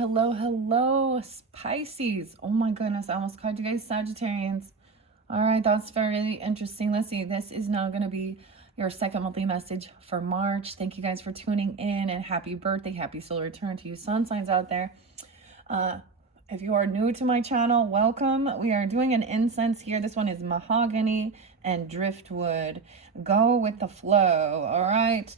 Hello, hello, Pisces. Oh my goodness, I almost called you guys Sagittarians. All right, that's very interesting. Let's see. This is now going to be your second monthly message for March. Thank you guys for tuning in, and happy birthday, happy solar return to you sun signs out there. If you are new to my channel, welcome. We are doing an incense here. This one is mahogany and driftwood. Go with the flow, all right?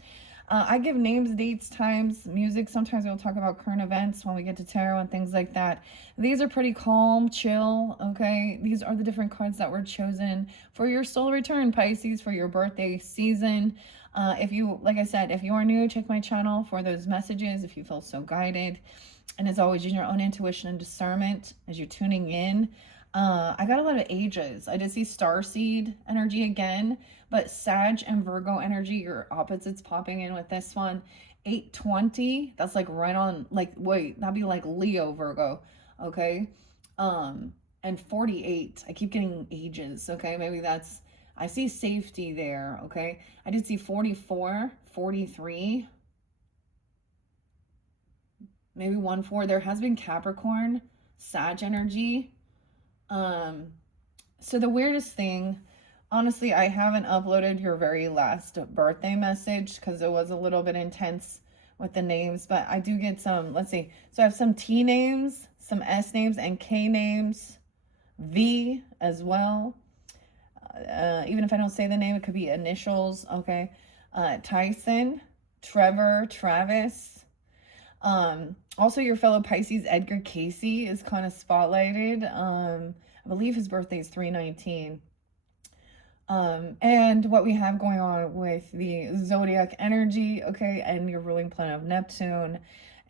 I give names, dates, times, music. Sometimes we'll talk about current events when we get to tarot and things like that. These are pretty calm, chill, okay? These are the different cards that were chosen for your solar return, Pisces, for your birthday season. If you, like I said, if you are new, check my channel for those messages if you feel so guided. And as always, use your own intuition and discernment as you're tuning in. I got a lot of ages. I did see starseed energy again, but Sag and Virgo energy, your opposites popping in with this one. 820, that's like right on, like, wait, that'd be like Leo Virgo, okay? And 48, I keep getting ages, okay? Maybe that's, I see safety there, okay? I did see 44, 43, maybe 1-4. There has been Capricorn, Sag energy. So the weirdest thing, honestly, I haven't uploaded your very last birthday message because it was a little bit intense with the names, but I do get some, let's see. So I have some T names, some S names, and K names, V as well. Even if I don't say the name, it could be initials, okay? Tyson, Trevor, Travis. Also your fellow Pisces, Edgar Casey, is kind of spotlighted. I believe his birthday is 3/19. And what we have going on with the zodiac energy, okay, and your ruling planet of Neptune,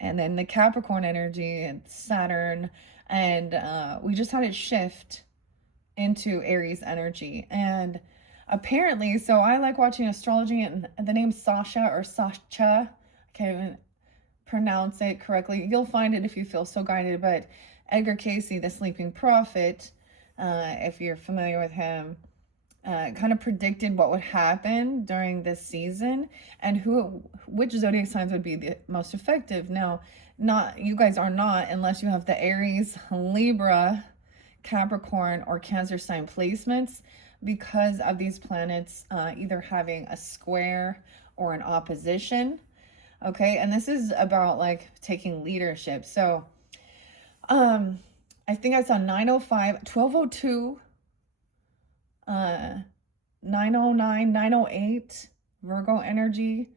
and then the Capricorn energy and Saturn, and we just had it shift into Aries energy. And apparently, so I like watching astrology, and the name Sasha or Sascha, I can't even pronounce it correctly. You'll find it if you feel so guided. But Edgar Casey, the sleeping prophet, if you're familiar with him, kind of predicted what would happen during this season and which zodiac signs would be the most effective. Now, not you guys are not, unless you have the Aries, Libra, Capricorn, or Cancer sign placements, because of these planets either having a square or an opposition. Okay, and this is about like taking leadership. So I think I saw 905, 1202, 909, 908, Virgo energy,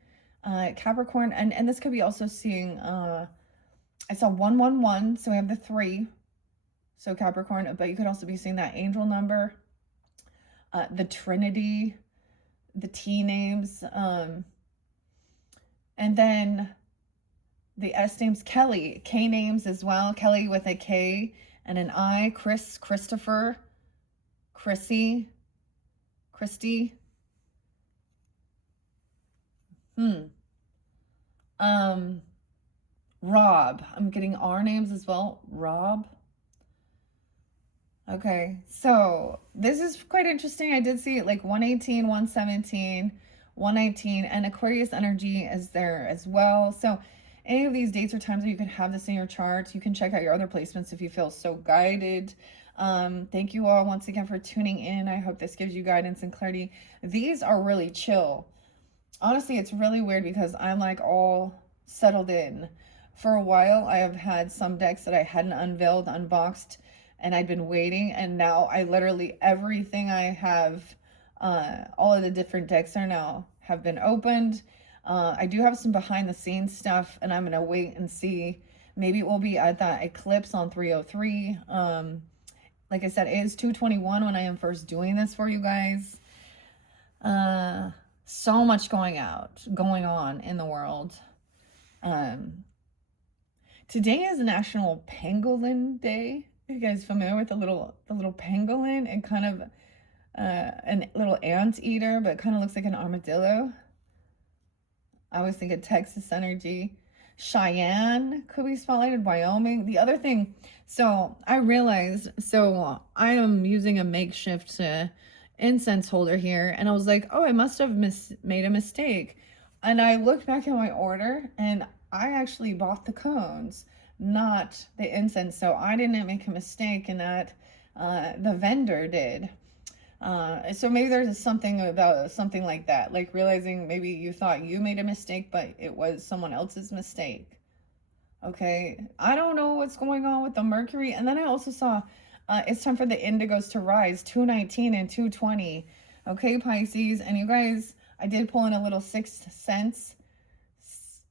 Capricorn, and this could be also seeing, I saw 111, so we have the 3, so Capricorn, but you could also be seeing that angel number, the Trinity, the T names, and then the S names, Kelly, K names as well, Kelly with a K and an I, Chris, Christopher, Chrissy, Christy. Rob, I'm getting R names as well, Rob. Okay, so this is quite interesting. I did see it like 118, 117, 119, and Aquarius energy is there as well. So any of these dates or times that you can have this in your chart, you can check out your other placements if you feel so guided. Thank you all once again for tuning in. I hope this gives you guidance and clarity. These are really chill. Honestly, it's really weird because I'm like all settled in. For a while, I have had some decks that I hadn't unveiled, unboxed, and I'd been waiting, and now I literally, everything I have, all of the different decks are now have been opened. I do have some behind the scenes stuff, and I'm going to wait and see. Maybe it will be at that eclipse on 303. Like I said, it is 221 when I am first doing this for you guys. So much going on in the world. Today is National Pangolin Day. Are you guys familiar with the little pangolin? And kind of a little ant eater, but kind of looks like an armadillo. I always think of Texas energy. Cheyenne could be spotlighted, Wyoming. The other thing, so I realized, so I am using a makeshift incense holder here, and I was like, oh, I must have made a mistake. And I looked back at my order, and I actually bought the cones. not the incense. So I didn't make a mistake in that. The vendor did. So maybe there's something about something like that, like realizing maybe you thought you made a mistake, but it was someone else's mistake. Okay, I don't know what's going on with the Mercury. And then I also saw it's time for the indigos to rise, 219 and 220. Okay, Pisces. And you guys, I did pull in a little sixth sense.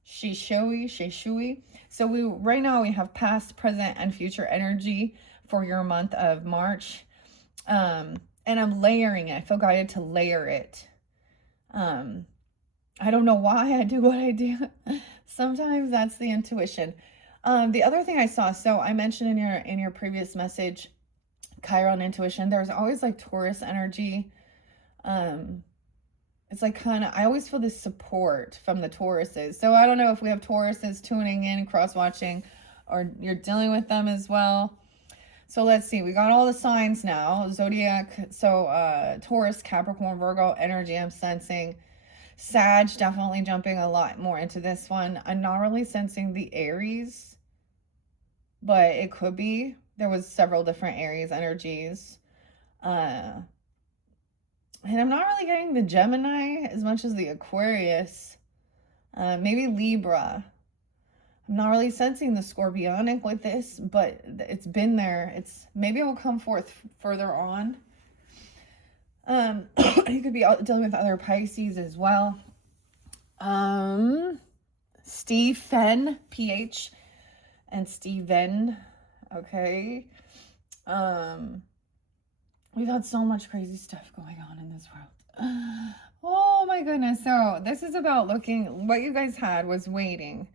Shishui. So right now we have past, present, and future energy for your month of March. And I'm layering it. I feel guided to layer it. I don't know why I do what I do. Sometimes that's the intuition. The other thing I saw, so I mentioned in your previous message, Chiron intuition, there's always like Taurus energy. It's like kind of, I always feel this support from the Tauruses. So I don't know if we have Tauruses tuning in, cross-watching, or you're dealing with them as well. So let's see, we got all the signs now. Zodiac, so Taurus, Capricorn, Virgo energy I'm sensing. Sag, definitely jumping a lot more into this one. I'm not really sensing the Aries, but it could be. There was several different Aries energies. And I'm not really getting the Gemini as much as the Aquarius. Maybe Libra. I'm not really sensing the Scorpionic with this, but it's been there. Maybe it will come forth further on. You could be dealing with other Pisces as well. Stephen, PH, and Steven. Okay. We've had so much crazy stuff going on in this world. Oh my goodness. So this is about looking, what you guys had was waiting.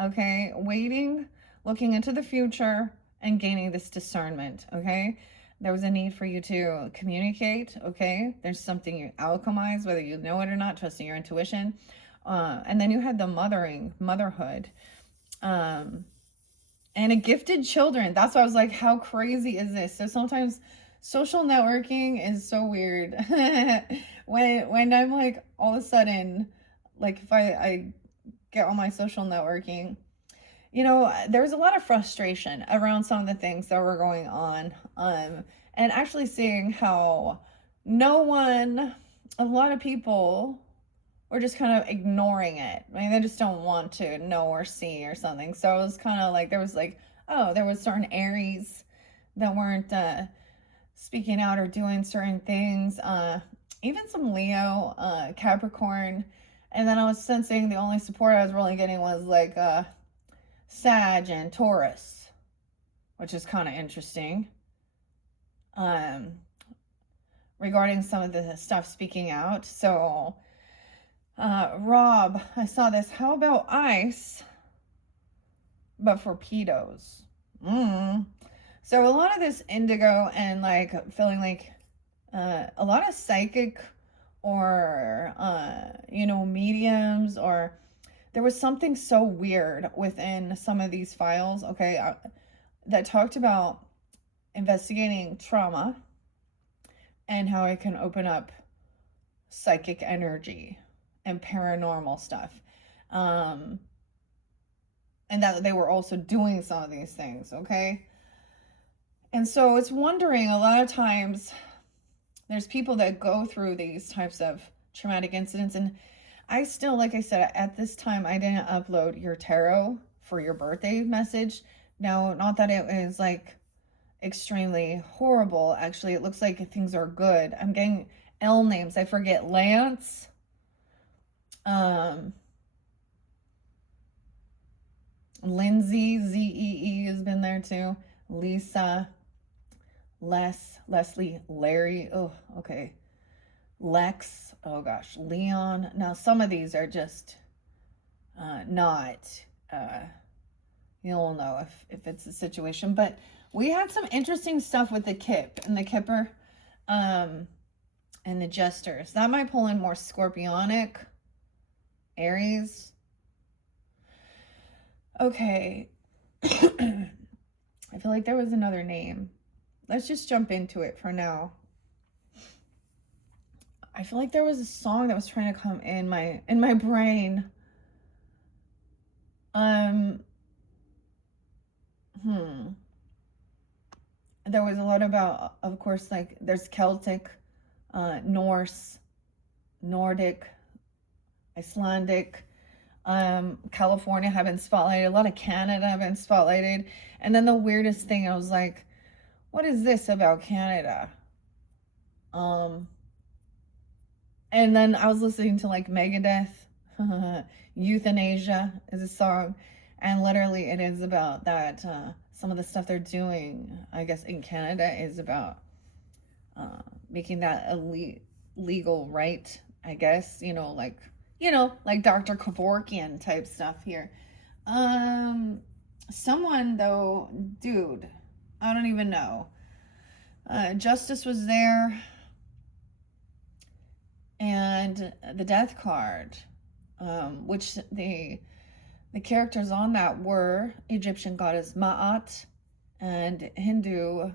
Okay. Waiting, looking into the future, and gaining this discernment. Okay. There was a need for you to communicate. Okay. There's something you alchemize, whether you know it or not, trusting your intuition. And then you had the motherhood. And a gifted children. That's why I was like, how crazy is this? So sometimes social networking is so weird. when I'm like, all of a sudden, like if I get on my social networking, you know, there's a lot of frustration around some of the things that were going on. And actually seeing how a lot of people were just kind of ignoring it. I mean, they just don't want to know or see or something. So it was kind of like, there was certain Aries that weren't speaking out or doing certain things. Even some Leo, Capricorn. And then I was sensing the only support I was really getting was like Sag and Taurus, which is kind of interesting. Regarding some of the stuff speaking out. So, Rob, I saw this. How about ice, but for pedos? So a lot of this indigo and like feeling like a lot of psychic or, mediums, or there was something so weird within some of these files, okay, that talked about investigating trauma and how it can open up psychic energy and paranormal stuff. And that they were also doing some of these things, okay? And so it's wondering, a lot of times there's people that go through these types of traumatic incidents, and I still, like I said, at this time, I didn't upload your tarot for your birthday message. Now, not that it was like extremely horrible. Actually, it looks like things are good. I'm getting L names. I forget. Lance. Lindsay, Zee has been there too. Lisa, Leslie, Larry. Oh, okay. Lex. Oh gosh, Leon. Now some of these are just not. You'll know if it's a situation, but we had some interesting stuff with the Kip and the Kipper, and the Jesters. That might pull in more Scorpionic, Aries. Okay. I feel like there was another name. Let's just jump into it for now. I feel like there was a song that was trying to come in my brain. There was a lot about, of course, like there's Celtic, Norse, Nordic, Icelandic, California have been spotlighted, a lot of Canada have been spotlighted. And then the weirdest thing, I was like, what is this about Canada? And then I was listening to like Megadeth, Euthanasia is a song, and literally it is about that. Some of the stuff they're doing, I guess, in Canada is about making that a legal right, I guess, like Dr. Kevorkian type stuff here. Someone though, dude, I don't even know. Justice was there, and the death card, which the characters on that were Egyptian goddess Ma'at and Hindu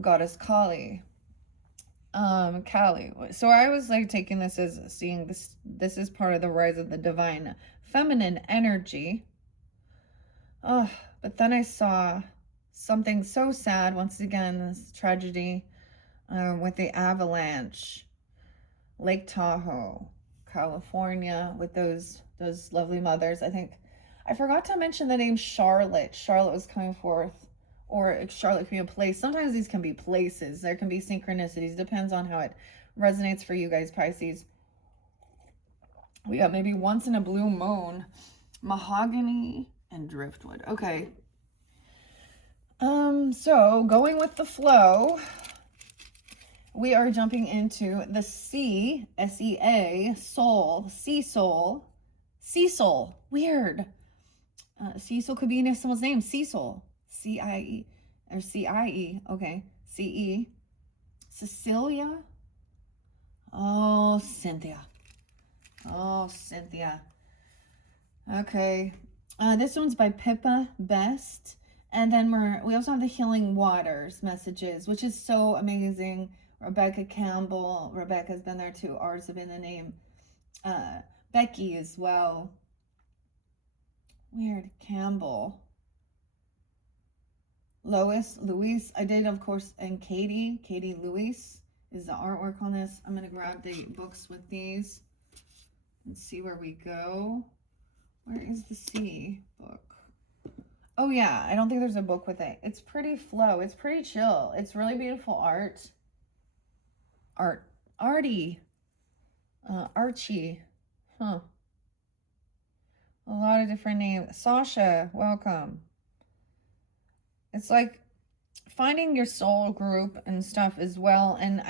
goddess Kali. Kali. So I was like taking this as seeing this is part of the rise of the divine feminine energy. Oh, but then I saw something so sad once again, this tragedy with the avalanche, Lake Tahoe, California, with those lovely mothers. I forgot to mention the name Charlotte. Charlotte was coming forth, or Charlotte can be a place. Sometimes these can be places. There can be synchronicities. Depends on how it resonates for you guys, Pisces. We got maybe once in a blue moon, mahogany and driftwood. Okay. So going with the flow, we are jumping into the sea, S-E-A, soul, sea soul, Cecil, weird. Cecil could be someone's name, Cecil, C-I-E, or C-I-E, okay, C-E, Cecilia, oh, Cynthia, okay, this one's by Pippa Best, and then we also have the Healing Waters messages, which is so amazing. Rebecca Campbell, Rebecca's been there too, ours have been the name, Becky as well. Weird. Campbell. Louise. I did, of course, and Katie Louise is the artwork on this. I'm going to grab the books with these and see where we go. Where is the C book? Oh, yeah. I don't think there's a book with it. It's pretty flow. It's pretty chill. It's really beautiful art. Artie. Archie. Huh. A lot of different names. Sasha, welcome. It's like finding your soul group and stuff as well. And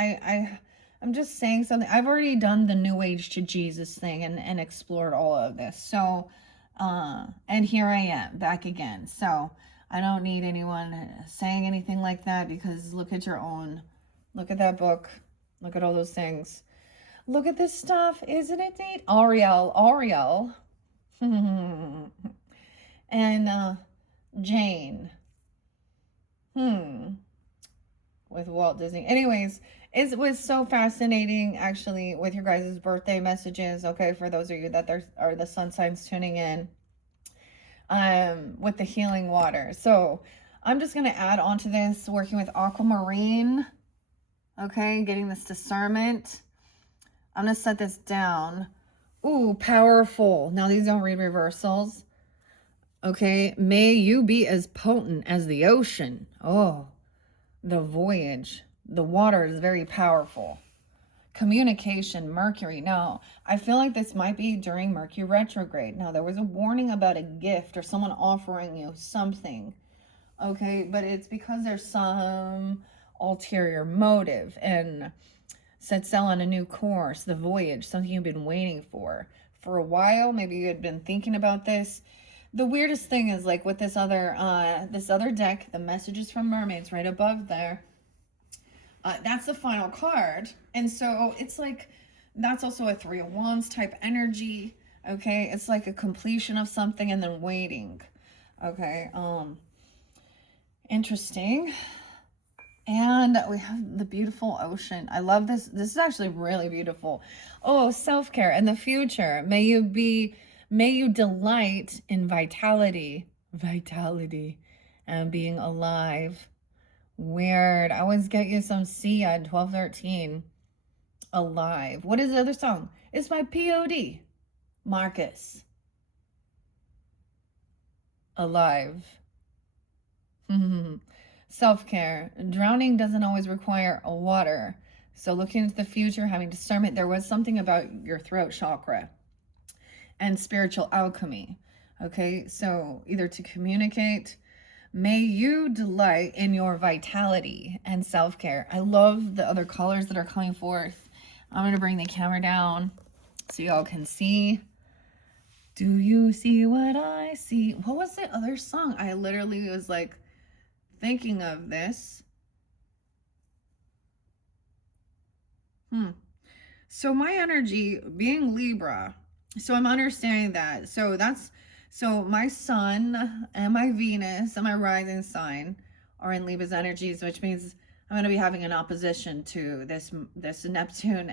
I'm just saying something. I've already done the New Age to Jesus thing and explored all of this. So, and here I am back again. So I don't need anyone saying anything like that, because look at look at that book. Look at all those things. Look at this stuff. Isn't it neat? Ariel. And Jane. With Walt Disney. Anyways, it was so fascinating actually with your guys' birthday messages. Okay, for those of you that are the sun signs tuning in. With the healing water. So I'm just gonna add on to this, working with aquamarine. Okay, getting this discernment. I'm gonna set this down. Ooh, powerful. Now these don't read reversals. Okay, may you be as potent as the ocean. Oh, the voyage. The water is very powerful. Communication, Mercury. Now, I feel like this might be during Mercury retrograde. Now, there was a warning about a gift or someone offering you something. Okay, but it's because there's some ulterior motive, and set sail on a new course, the voyage, something you've been waiting for a while. Maybe you had been thinking about this. The weirdest thing is, like, with this other deck, the messages from mermaids right above there, that's the final card. And so it's like, that's also a 3 of Wands type energy. Okay, it's like a completion of something and then waiting. Okay, interesting. And we have the beautiful ocean. I love this. This is actually really beautiful. Oh, self-care and the future. May you delight in vitality and being alive. Weird. I always get you some C at 1213. Alive. What is the other song? It's by POD. Marcus. Alive. Self-care. Drowning doesn't always require a water. So looking into the future, having discernment, there was something about your throat chakra and spiritual alchemy. Okay, so either to communicate, may you delight in your vitality and self-care. I love the other colors that are coming forth. I'm going to bring the camera down so y'all can see. Do you see what I see? What was the other song? I literally was like thinking of this. So my energy being Libra, so I'm understanding that. So my sun and my Venus and my rising sign are in Libra's energies, which means I'm going to be having an opposition to this Neptune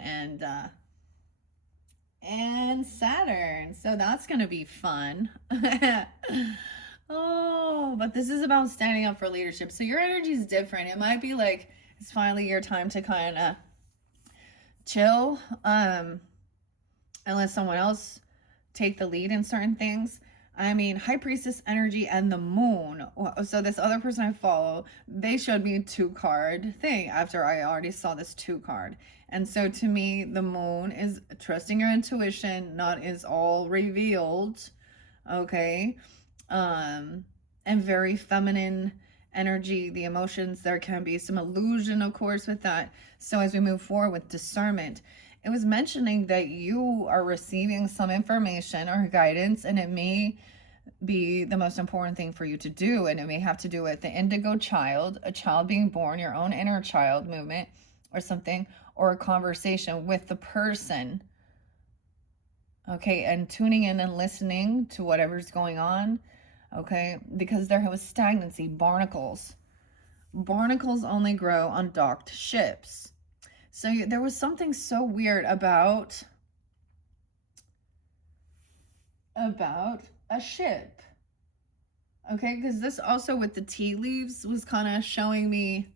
and Saturn. So that's going to be fun. Oh, but this is about standing up for leadership. So your energy is different. It might be like it's finally your time to kind of chill, unless someone else take the lead in certain things. I mean, High Priestess energy and the moon. So this other person I follow, they showed me a 2-card thing after I already saw this 2-card. And so to me, the moon is trusting your intuition, not is all revealed. Okay. And very feminine energy, the emotions. There can be some illusion, of course, with that. So as we move forward with discernment, it was mentioning that you are receiving some information or guidance, and it may be the most important thing for you to do, and it may have to do with the indigo child, a child being born, your own inner child movement or something, or a conversation with the person. Okay, and tuning in and listening to whatever's going on. Okay, because there was stagnancy. Barnacles only grow on docked ships. So there was something so weird about a ship. Okay, because this also with the tea leaves was kind of showing me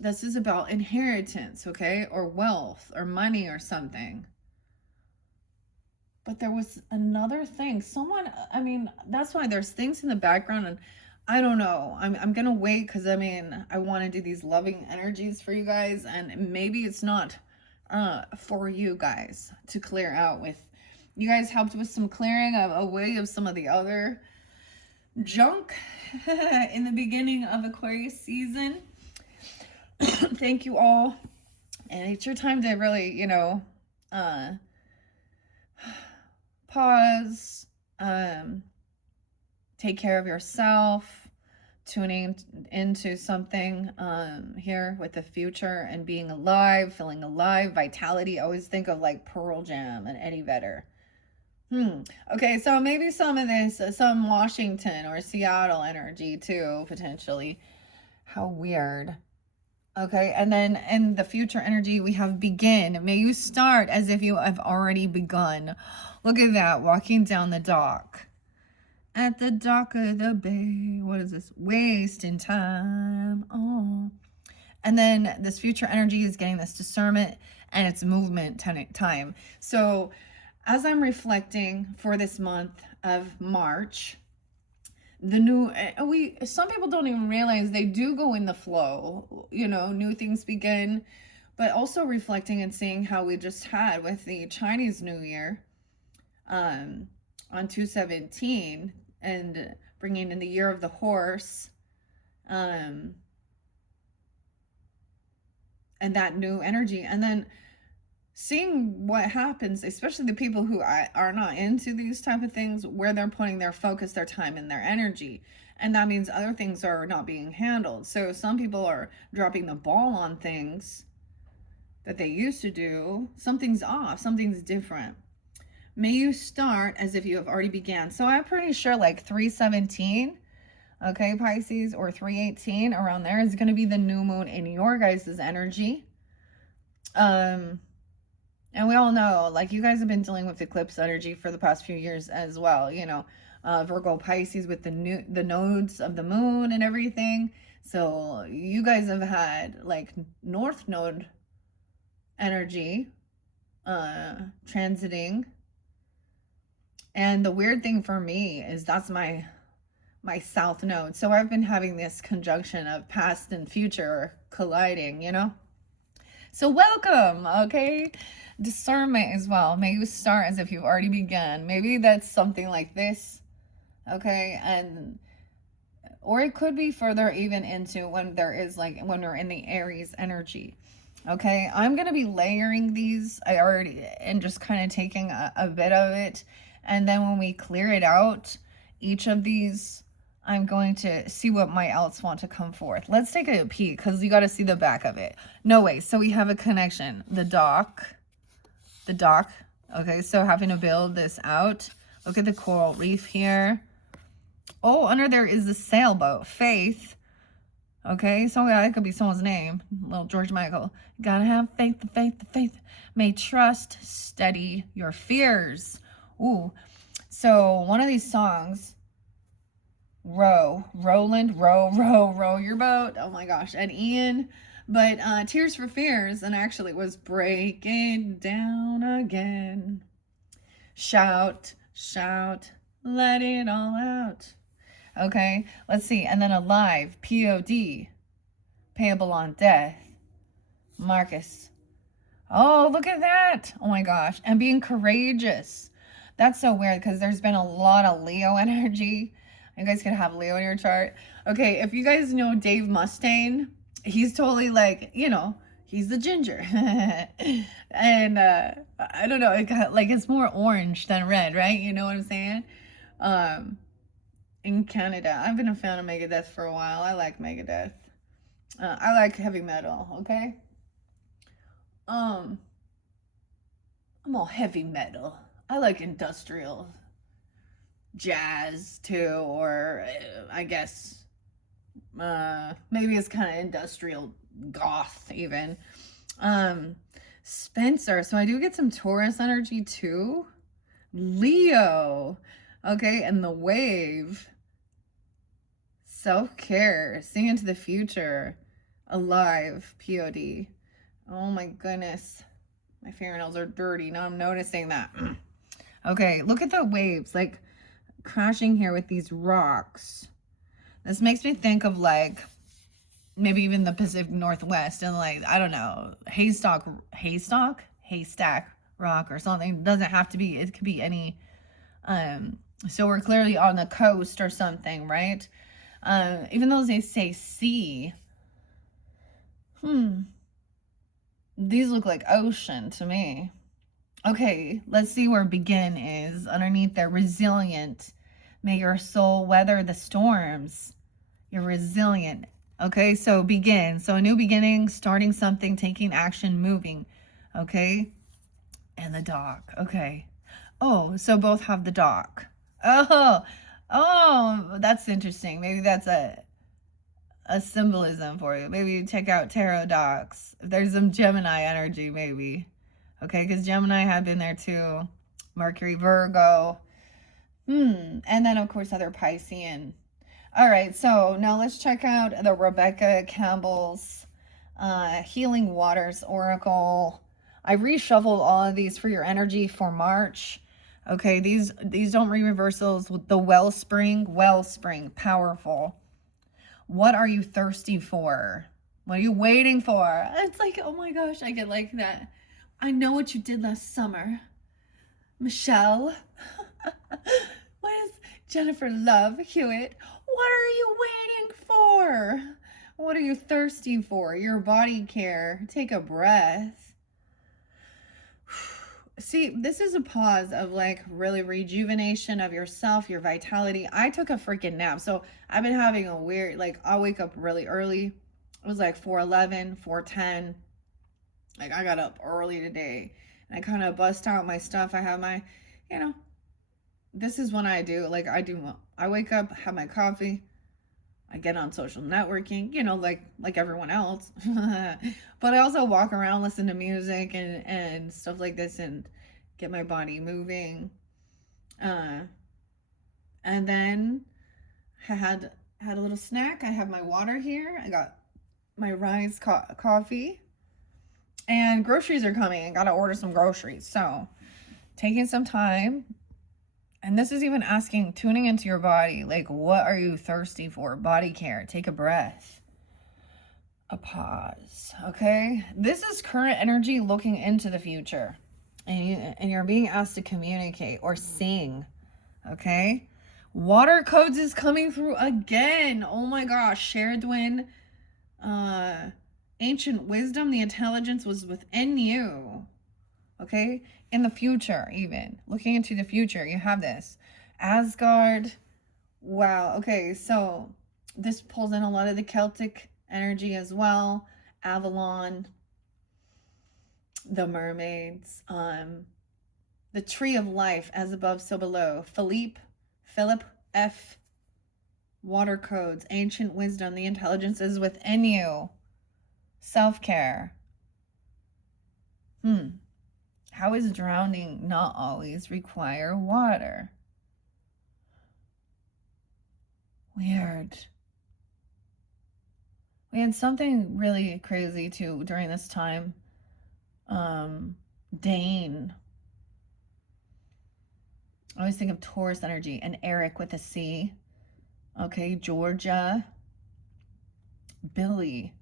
this is about inheritance, okay, or wealth or money or something. But there was another thing. I mean, that's why there's things in the background, and I don't know. I'm going to wait because, I mean, I want to do these loving energies for you guys, and maybe it's not for you guys to clear out with. You guys helped with some clearing away of some of the other junk in the beginning of Aquarius season. Thank you all. And it's your time to really, pause, take care of yourself, tuning into something here with the future and being alive, feeling alive, vitality. I always think of like Pearl Jam and Eddie Vedder. Okay, so maybe some of this, some Washington or Seattle energy too, potentially. How weird. Okay, and then in the future energy, we have begin. May you start as if you have already begun. Look at that, walking down the dock. At the dock of the bay. What is this? Wasting time. Oh. And then this future energy is getting this discernment and it's movement time. So as I'm reflecting for this month of March, some people don't even realize they do go in the flow, new things begin, but also reflecting and seeing how we just had with the Chinese New Year on 2/17 and bringing in the year of the horse, and that new energy, and then seeing what happens, especially the people who are not into these type of things, where they're putting their focus, their time, and their energy. And that means other things are not being handled. So some people are dropping the ball on things that they used to do. Something's off, something's different. May you start as if you have already began. So I'm pretty sure like 3/17, okay, Pisces, or 3/18, around there is going to be the new moon in your guys' energy. And we all know, like, you guys have been dealing with eclipse energy for the past few years as well, Virgo Pisces with the nodes of the moon and everything. So you guys have had like North Node energy transiting. And the weird thing for me is that's my South Node. So I've been having this conjunction of past and future colliding, you know? So welcome, okay? Discernment as well. May you start as if you've already begun. Maybe that's something like this, okay? And or it could be further even into when there is like when we're in the Aries energy. Okay, I'm gonna be layering these. I already and just kind of taking a bit of it, and then when we clear it out, each of these, I'm going to see what my else want to come forth. Let's take a peek because you got to see the back of it. No way. So we have a connection. The dock. Okay, so having to build this out. Look at the coral reef here. Oh, under there is the sailboat. Faith. Okay, so that could be someone's name. Little George Michael. Gotta have faith, the faith, the faith. May trust steady your fears. Ooh. So one of these songs, Roland, row your boat. Oh my gosh. And Ian, but Tears for Fears, and actually it was breaking down again. Shout, let it all out. Okay, let's see. And then Alive, POD, payable on death. Marcus. Oh, look at that. Oh my gosh. And being courageous. That's so weird because there's been a lot of Leo energy. You guys could have Leo in your chart. Okay, if you guys know Dave Mustaine, he's totally like, you know, he's the ginger. And I don't know, it got like it's more orange than red, right? You know what I'm saying? In Canada, I've been a fan of Megadeth for a while. I like Megadeth. I like heavy metal, okay? I'm all heavy metal. I like industrial jazz too, or I guess maybe it's kind of industrial goth even. Spencer, so I do get some Taurus energy too. Leo, okay, and the wave. Self-care, seeing into the future. Alive, POD. Oh my goodness. My fingernails are dirty. Now I'm noticing that. Okay, look at the waves, like crashing here with these rocks. This makes me think of like maybe even the Pacific Northwest and like, I don't know, haystack rock or something. It doesn't have to be, it could be any, so we're clearly on the coast or something, right? Even though they say sea, these look like ocean to me. Okay, let's see where begin is. Underneath there, resilient. May your soul weather the storms. You're resilient. Okay, so begin. So a new beginning, starting something, taking action, moving. Okay, and the dock. Okay. Oh, so both have the dock. Oh, that's interesting. Maybe that's a symbolism for you. Maybe you check out tarot docks. If there's some Gemini energy, maybe. Okay, because Gemini had been there too. Mercury, Virgo. And then, of course, other Piscean. All right, so now let's check out the Rebecca Campbell's Healing Waters Oracle. I reshuffled all of these for your energy for March. Okay, these don't read reversals. With the wellspring, powerful. What are you thirsty for? What are you waiting for? It's like, oh my gosh, I get like that. I know what you did last summer, Michelle. What is Jennifer Love Hewitt? What are you waiting for? What are you thirsty for? Your body care. Take a breath. See, this is a pause of like really rejuvenation of yourself, your vitality. I took a freaking nap. So I've been having a weird, like I'll wake up really early. It was like 4:11, 4:10. Like I got up early today and I kind of bust out my stuff. I have my, you know, this is when I do, like I wake up, have my coffee. I get on social networking, you know, like everyone else. But I also walk around, listen to music and stuff like this and get my body moving. And then I had a little snack. I have my water here. I got my rise coffee. And groceries are coming. I gotta order some groceries. So taking some time. And this is even asking, tuning into your body. Like, what are you thirsty for? Body care. Take a breath. A pause. Okay? This is current energy looking into the future. And you're being asked to communicate or sing. Okay? Water codes is coming through again. Oh my gosh. Sheridwin. Ancient wisdom. The intelligence was within you. Okay? In the future, even. Looking into the future, you have this. Asgard. Wow. Okay, so this pulls in a lot of the Celtic energy as well. Avalon. The mermaids. The tree of life, as above, so below. Philip F. Water codes. Ancient wisdom. The intelligence is within you. Self-care. How is drowning not always require water? Weird. We had something really crazy too during this time. Dane. I always think of Taurus energy. And Eric with a C. Okay, Georgia. Billy.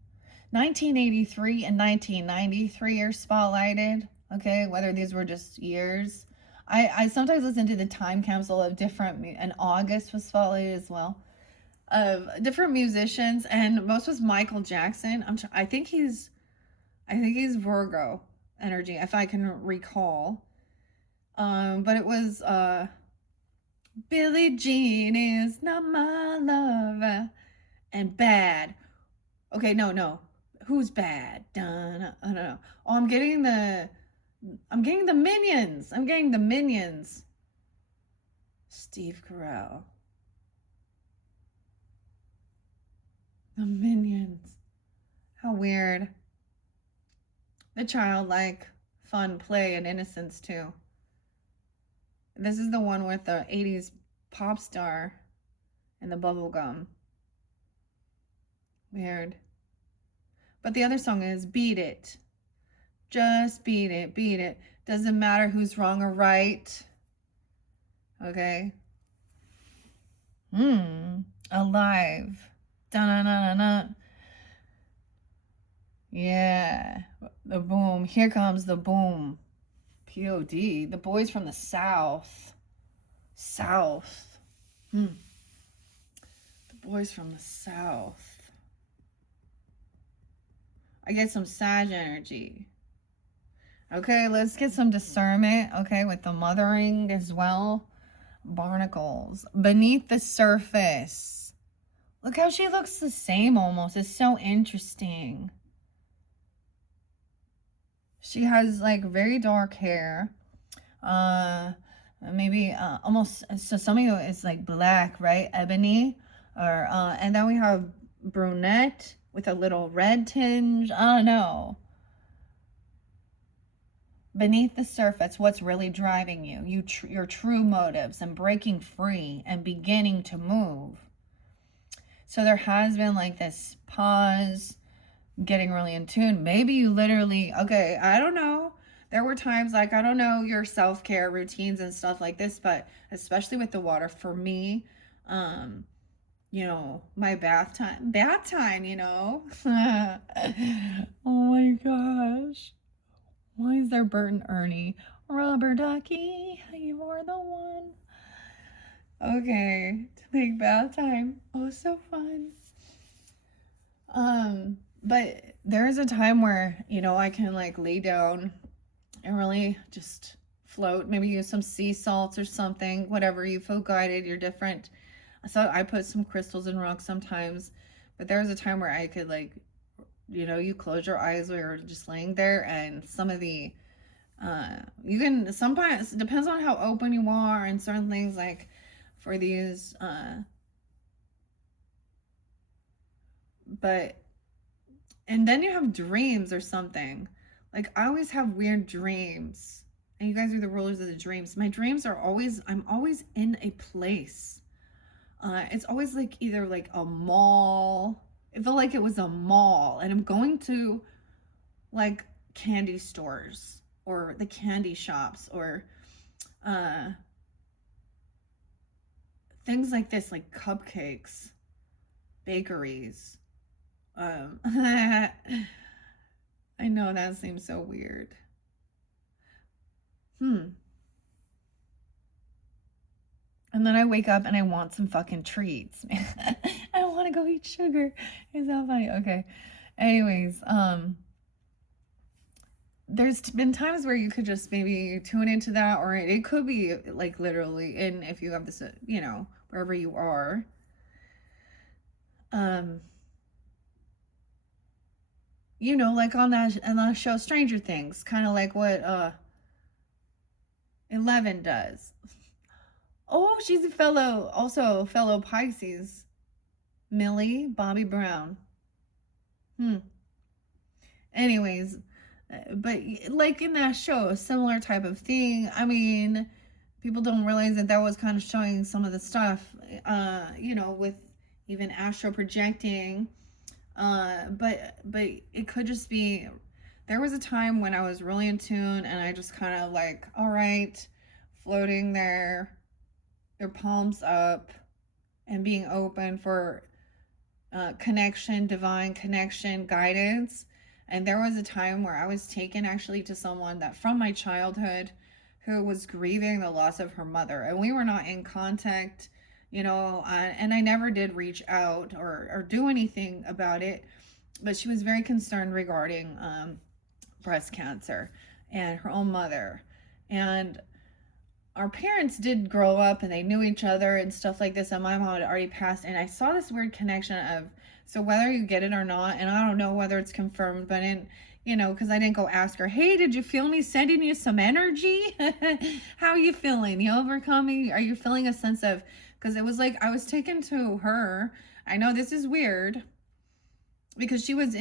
1983 and 1993 are spotlighted. Okay, whether these were just years. I sometimes listen to the time capsule of different, and August was spotlighted as well, of different musicians, and most was Michael Jackson. I think he's Virgo energy, if I can recall. But it was Billie Jean is not my lover, and Bad. Okay, no. Who's Bad? Dun, I don't know. Oh, I'm getting the Minions. I'm getting the Minions. Steve Carell. The Minions. How weird. The childlike fun play and innocence too. This is the one with the 80s pop star and the bubble gum. Weird. But the other song is Beat It. Just beat it, beat it. Doesn't matter who's wrong or right. Okay. Alive. Da-na-na-na-na. Yeah. The boom. Here comes the boom. P.O.D. The boys from the South. The boys from the South. I get some Sag energy. Okay, let's get some discernment, okay, with the mothering as well. Barnacles. Beneath the surface. Look how she looks the same almost. It's so interesting. She has like very dark hair. Maybe almost, so some of you is like black, right? Ebony. Or and then we have brunette with a little red tinge. I don't know. Beneath the surface, what's really driving you, your true motives, and breaking free and beginning to move. So there has been like this pause, getting really in tune. Maybe you literally, okay, I don't know. There were times like, I don't know, your self-care routines and stuff like this, but especially with the water, for me, you know, my bath time, you know. Oh my gosh. Why is there Bert and Ernie? Rubber ducky, you're the one. Okay, to make bath time. Oh, so fun. But there is a time where, you know, I can like lay down and really just float. Maybe use some sea salts or something, whatever you feel guided. You're different. So I put some crystals and rocks sometimes, but there was a time where I could like, you know, you close your eyes while you're just laying there, and some of the you can sometimes, it depends on how open you are and certain things, like for these but and then you have dreams or something. Like I always have weird dreams, and you guys are the rulers of the dreams. My dreams are always, I'm always in a place. It's always like either like a mall. It felt like it was a mall, and I'm going to like candy stores or the candy shops or uh, things like this, like cupcakes, bakeries. I know that seems so weird. Hmm. And then I wake up and I want some fucking treats. I want to go eat sugar. Is that funny? Okay. Anyways, there's been times where you could just maybe tune into that, or it could be like literally in if you have this, wherever you are. Um, like on that show Stranger Things, kind of like what 11 does. Oh, she's also a fellow Pisces. Millie Bobby Brown. Hmm. Anyways, but like in that show, a similar type of thing. I mean, people don't realize that that was kind of showing some of the stuff, with even astral projecting. But it could just be. There was a time when I was really in tune, and I just kind of like, all right, floating there, your palms up, and being open for connection, divine connection, guidance. And there was a time where I was taken actually to someone that from my childhood who was grieving the loss of her mother. And we were not in contact, and I never did reach out or do anything about it. But she was very concerned regarding breast cancer and her own mother. And our parents did grow up and they knew each other and stuff like this, and my mom had already passed, and I saw this weird connection of, so whether you get it or not, and I don't know whether it's confirmed, but because I didn't go ask her, hey, did you feel me sending you some energy? How are you feeling? You overcoming? Are you feeling a sense of, because it was like I was taken to her. I know this is weird because she was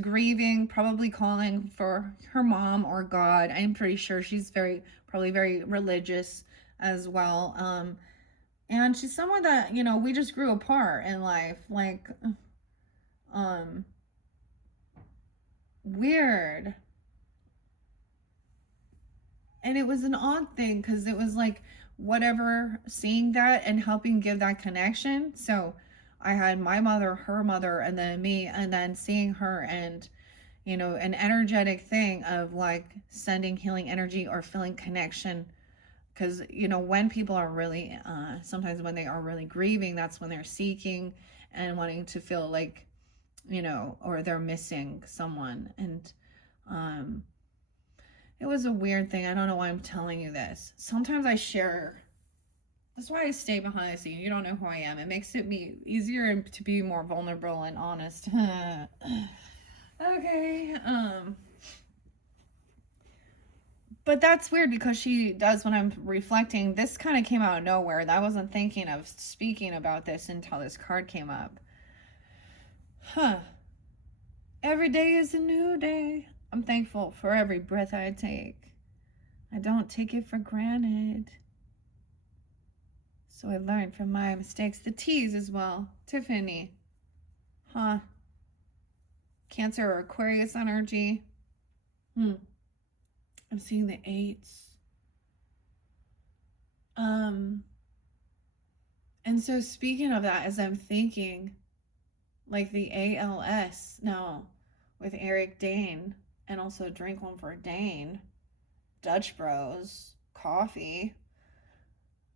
grieving, probably calling for her mom or God. I'm pretty sure she's probably very religious as well. And she's someone that, we just grew apart in life. Like, weird. And it was an odd thing because it was like whatever, seeing that and helping give that connection. So I had my mother, her mother, and then me, and then seeing her and an energetic thing of like sending healing energy or feeling connection. Because when people are really sometimes when they are really grieving, that's when they're seeking and wanting to feel like or they're missing someone. And it was a weird thing. I don't know why I'm telling you this. Sometimes I share. That's why I stay behind the scene. You don't know who I am. It makes it easier to be more vulnerable and honest. Okay. But that's weird because she does, when I'm reflecting, this kind of came out of nowhere. And I wasn't thinking of speaking about this until this card came up. Huh. Every day is a new day. I'm thankful for every breath I take. I don't take it for granted. So I learned from my mistakes. The T's as well. Tiffany. Huh. Cancer or Aquarius energy. I'm seeing the 8s. And so speaking of that, as I'm thinking, like the ALS now with Eric Dane, and also Drink One for Dane, Dutch Bros, coffee,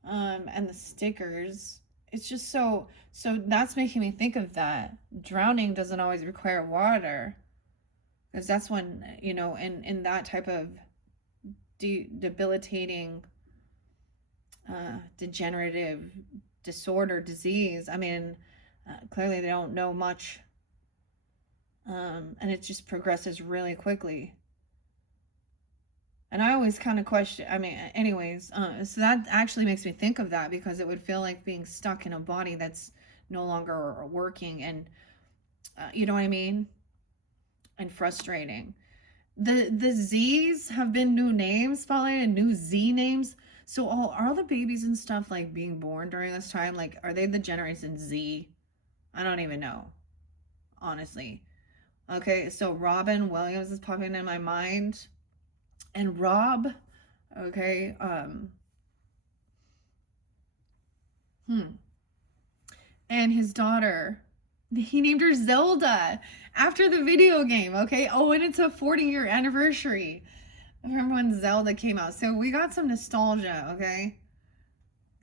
and the stickers. It's just so that's making me think of that. Drowning doesn't always require water, because that's when, in that type of debilitating degenerative disorder, disease, I mean, clearly they don't know much, and it just progresses really quickly. And I always kind of question, I mean, anyways, so that actually makes me think of that, because it would feel like being stuck in a body that's no longer working, and you know what I mean, and frustrating. The Z's have been new names, spotlighted, new Z names. So all the babies and stuff like being born during this time, like, are they the Generation Z? I don't even know, honestly. Okay, so Robin Williams is popping in my mind. And Rob, okay, and his daughter, he named her Zelda after the video game, okay? Oh, and it's a 40-year anniversary. I remember when Zelda came out. So we got some nostalgia, okay?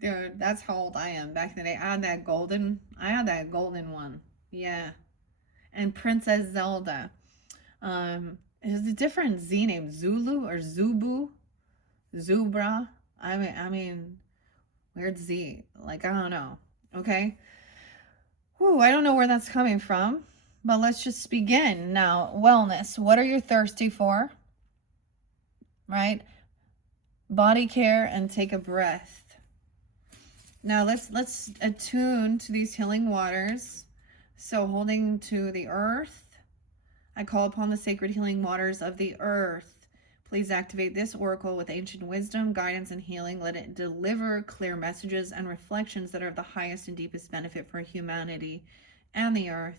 Dude, that's how old I am. Back in the day, I had that golden one. Yeah. And Princess Zelda. There's a different Z name, Zulu or Zubu, Zubra. I mean, weird Z. Like, I don't know. Okay. Whew, I don't know where that's coming from, but let's just begin now. Wellness. What are you thirsty for? Right? Body care and take a breath. Now let's attune to these healing waters. So holding to the earth, I call upon the sacred healing waters of the earth. Please activate this oracle with ancient wisdom, guidance, and healing. Let it deliver clear messages and reflections that are of the highest and deepest benefit for humanity and the earth.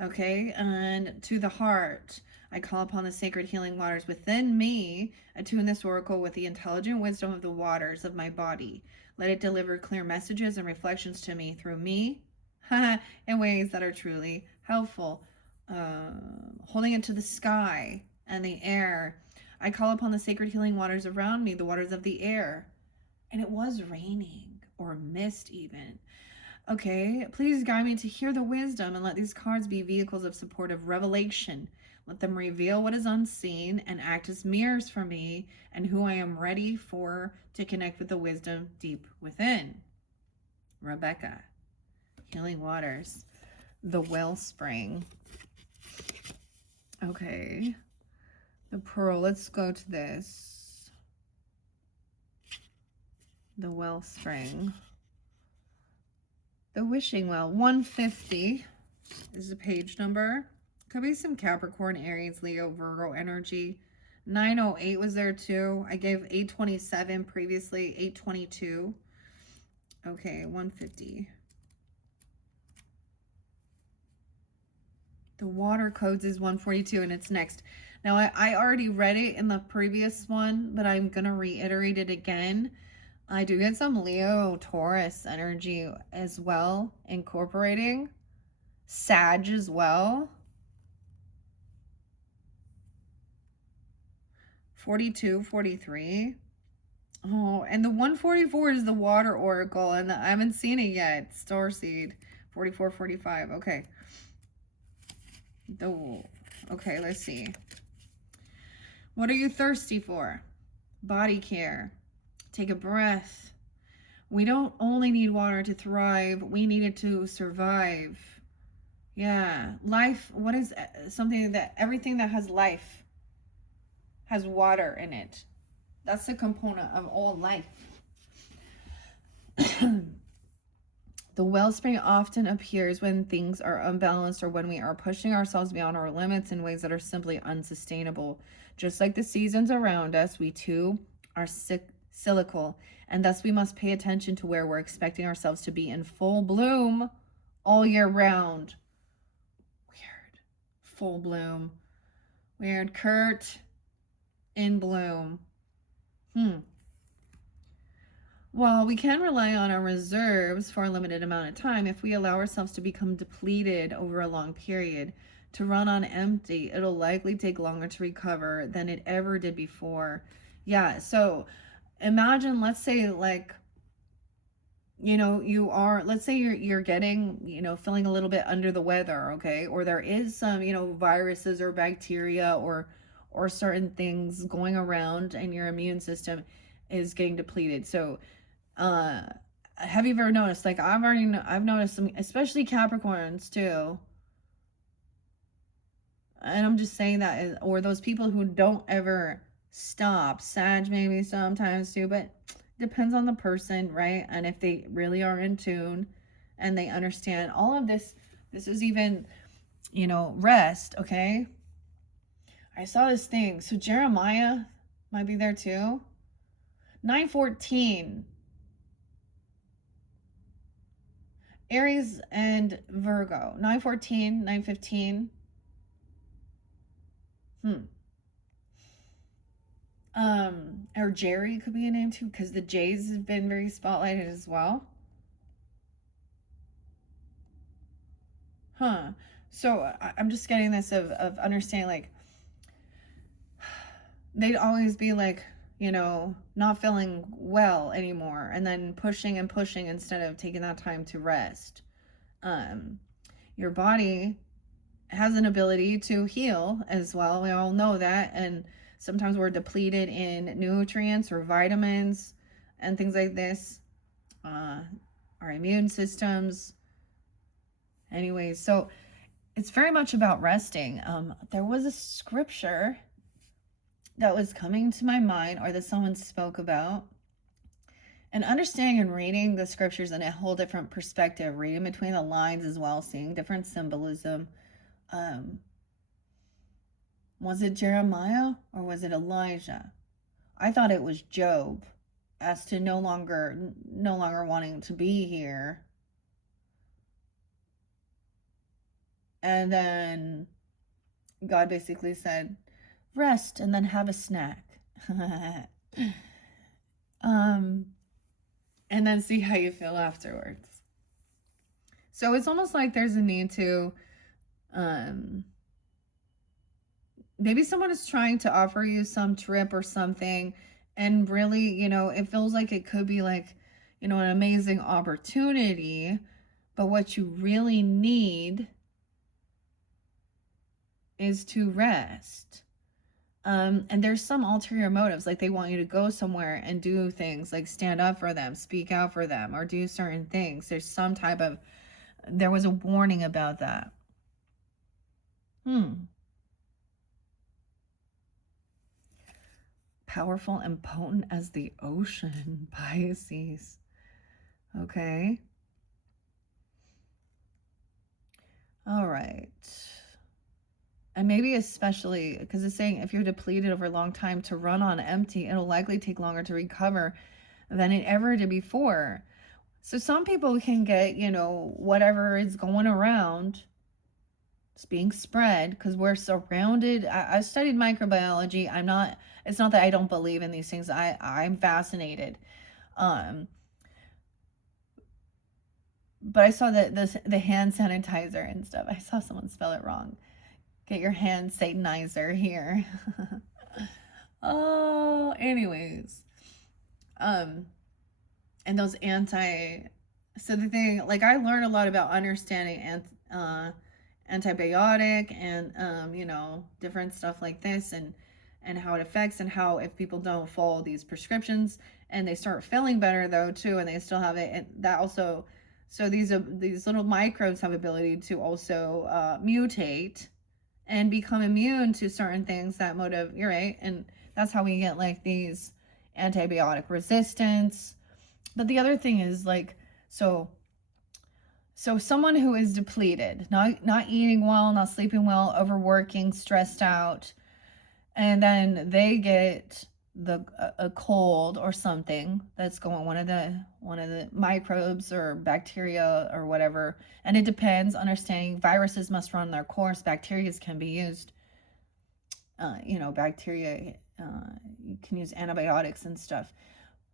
Okay, and to the heart, I call upon the sacred healing waters within me. Attune this oracle with the intelligent wisdom of the waters of my body. Let it deliver clear messages and reflections to me through me in ways that are truly helpful. Holding it to the sky and the air, I call upon the sacred healing waters around me, the waters of the air. And it was raining or mist even. Okay, please guide me to hear the wisdom and let these cards be vehicles of supportive revelation. Let them reveal what is unseen and act as mirrors for me and who I am ready for to connect with the wisdom deep within. Rebecca, healing waters, the wellspring. Okay, the pearl, let's go to this. The wellspring. The wishing well, 150 is the page number. Could be some Capricorn, Aries, Leo, Virgo energy. 908 was there too. I gave 827 previously, 822. Okay, 150. The water codes is 142 and it's next. Now, I already read it in the previous one, but I'm going to reiterate it again. I do get some Leo, Taurus energy as well, incorporating Sag as well. 42, 43. Oh, and the 144 is the water oracle, and I haven't seen it yet. Starseed. 44, 45. Okay. Okay, let's see. What are you thirsty for? Body care. Take a breath. We don't only need water to thrive, we need it to survive. Yeah, life, what is something that, everything that has life has water in it. That's the component of all life. The wellspring often appears when things are unbalanced or when we are pushing ourselves beyond our limits in ways that are simply unsustainable. Just like the seasons around us, we too are cyclical, and thus we must pay attention to where we're expecting ourselves to be in full bloom all year round. Weird. Full bloom. Weird. Kurt, in bloom. While we can rely on our reserves for a limited amount of time, if we allow ourselves to become depleted over a long period, to run on empty, it'll likely take longer to recover than it ever did before. Yeah, so imagine, let's say, like, you know, let's say you're getting, you know, feeling a little bit under the weather, okay? Or there is some, you know, viruses or bacteria or certain things going around and your immune system is getting depleted. So, have you ever noticed, like, I've noticed some, especially Capricorns too, and I'm just saying that, or those people who don't ever stop, Sag maybe sometimes too, but depends on the person, right? And if they really are in tune and they understand all of this is even, you know, rest. Okay, I saw this thing, so Jeremiah might be there too. 9:14. Aries and Virgo. 9:14, 9:15. Or Jerry could be a name too, because the J's have been very spotlighted as well. So I'm just getting this of understanding, like, they'd always be like, not feeling well anymore, and then pushing and pushing instead of taking that time to rest. Your body has an ability to heal as well. We all know that. And sometimes we're depleted in nutrients or vitamins and things like this. Our immune systems. Anyways, so it's very much about resting. There was a scripture that was coming to my mind, or that someone spoke about. And understanding and reading the scriptures in a whole different perspective, reading between the lines as well, seeing different symbolism. Was it Jeremiah or was it Elijah? I thought it was Job, as to no longer wanting to be here. And then God basically said, rest and then have a snack. And then see how you feel afterwards. So it's almost like there's a need to, maybe someone is trying to offer you some trip or something, and really, it feels like it could be like, an amazing opportunity, but what you really need is to rest. And there's some ulterior motives, like they want you to go somewhere and do things, like stand up for them, speak out for them, or do certain things. There's some type of, there was a warning about that. Powerful and potent as the ocean, Pisces. Okay. All right. And maybe especially because it's saying if you're depleted over a long time, to run on empty, it'll likely take longer to recover than it ever did before. So some people can get, whatever is going around, it's being spread, because we're surrounded. I studied microbiology. It's not that I don't believe in these things. I'm fascinated. But I saw that the hand sanitizer and stuff. I saw someone spell it wrong. Get your hand satanizer here. Oh, anyways. And those so the thing, like, I learned a lot about understanding antibiotic and, different stuff like this, and how it affects, and how if people don't follow these prescriptions and they start feeling better though too, and they still have it, and that also, so these little microbes have ability to also mutate and become immune to certain things that you're right. And that's how we get like these antibiotic resistance. But the other thing is, like, so someone who is depleted, not eating well, not sleeping well, overworking, stressed out, and then they get a cold or something that's going, one of the microbes or bacteria or whatever, and it depends. Understanding viruses must run their course, bacteria can be used, bacteria, you can use antibiotics and stuff,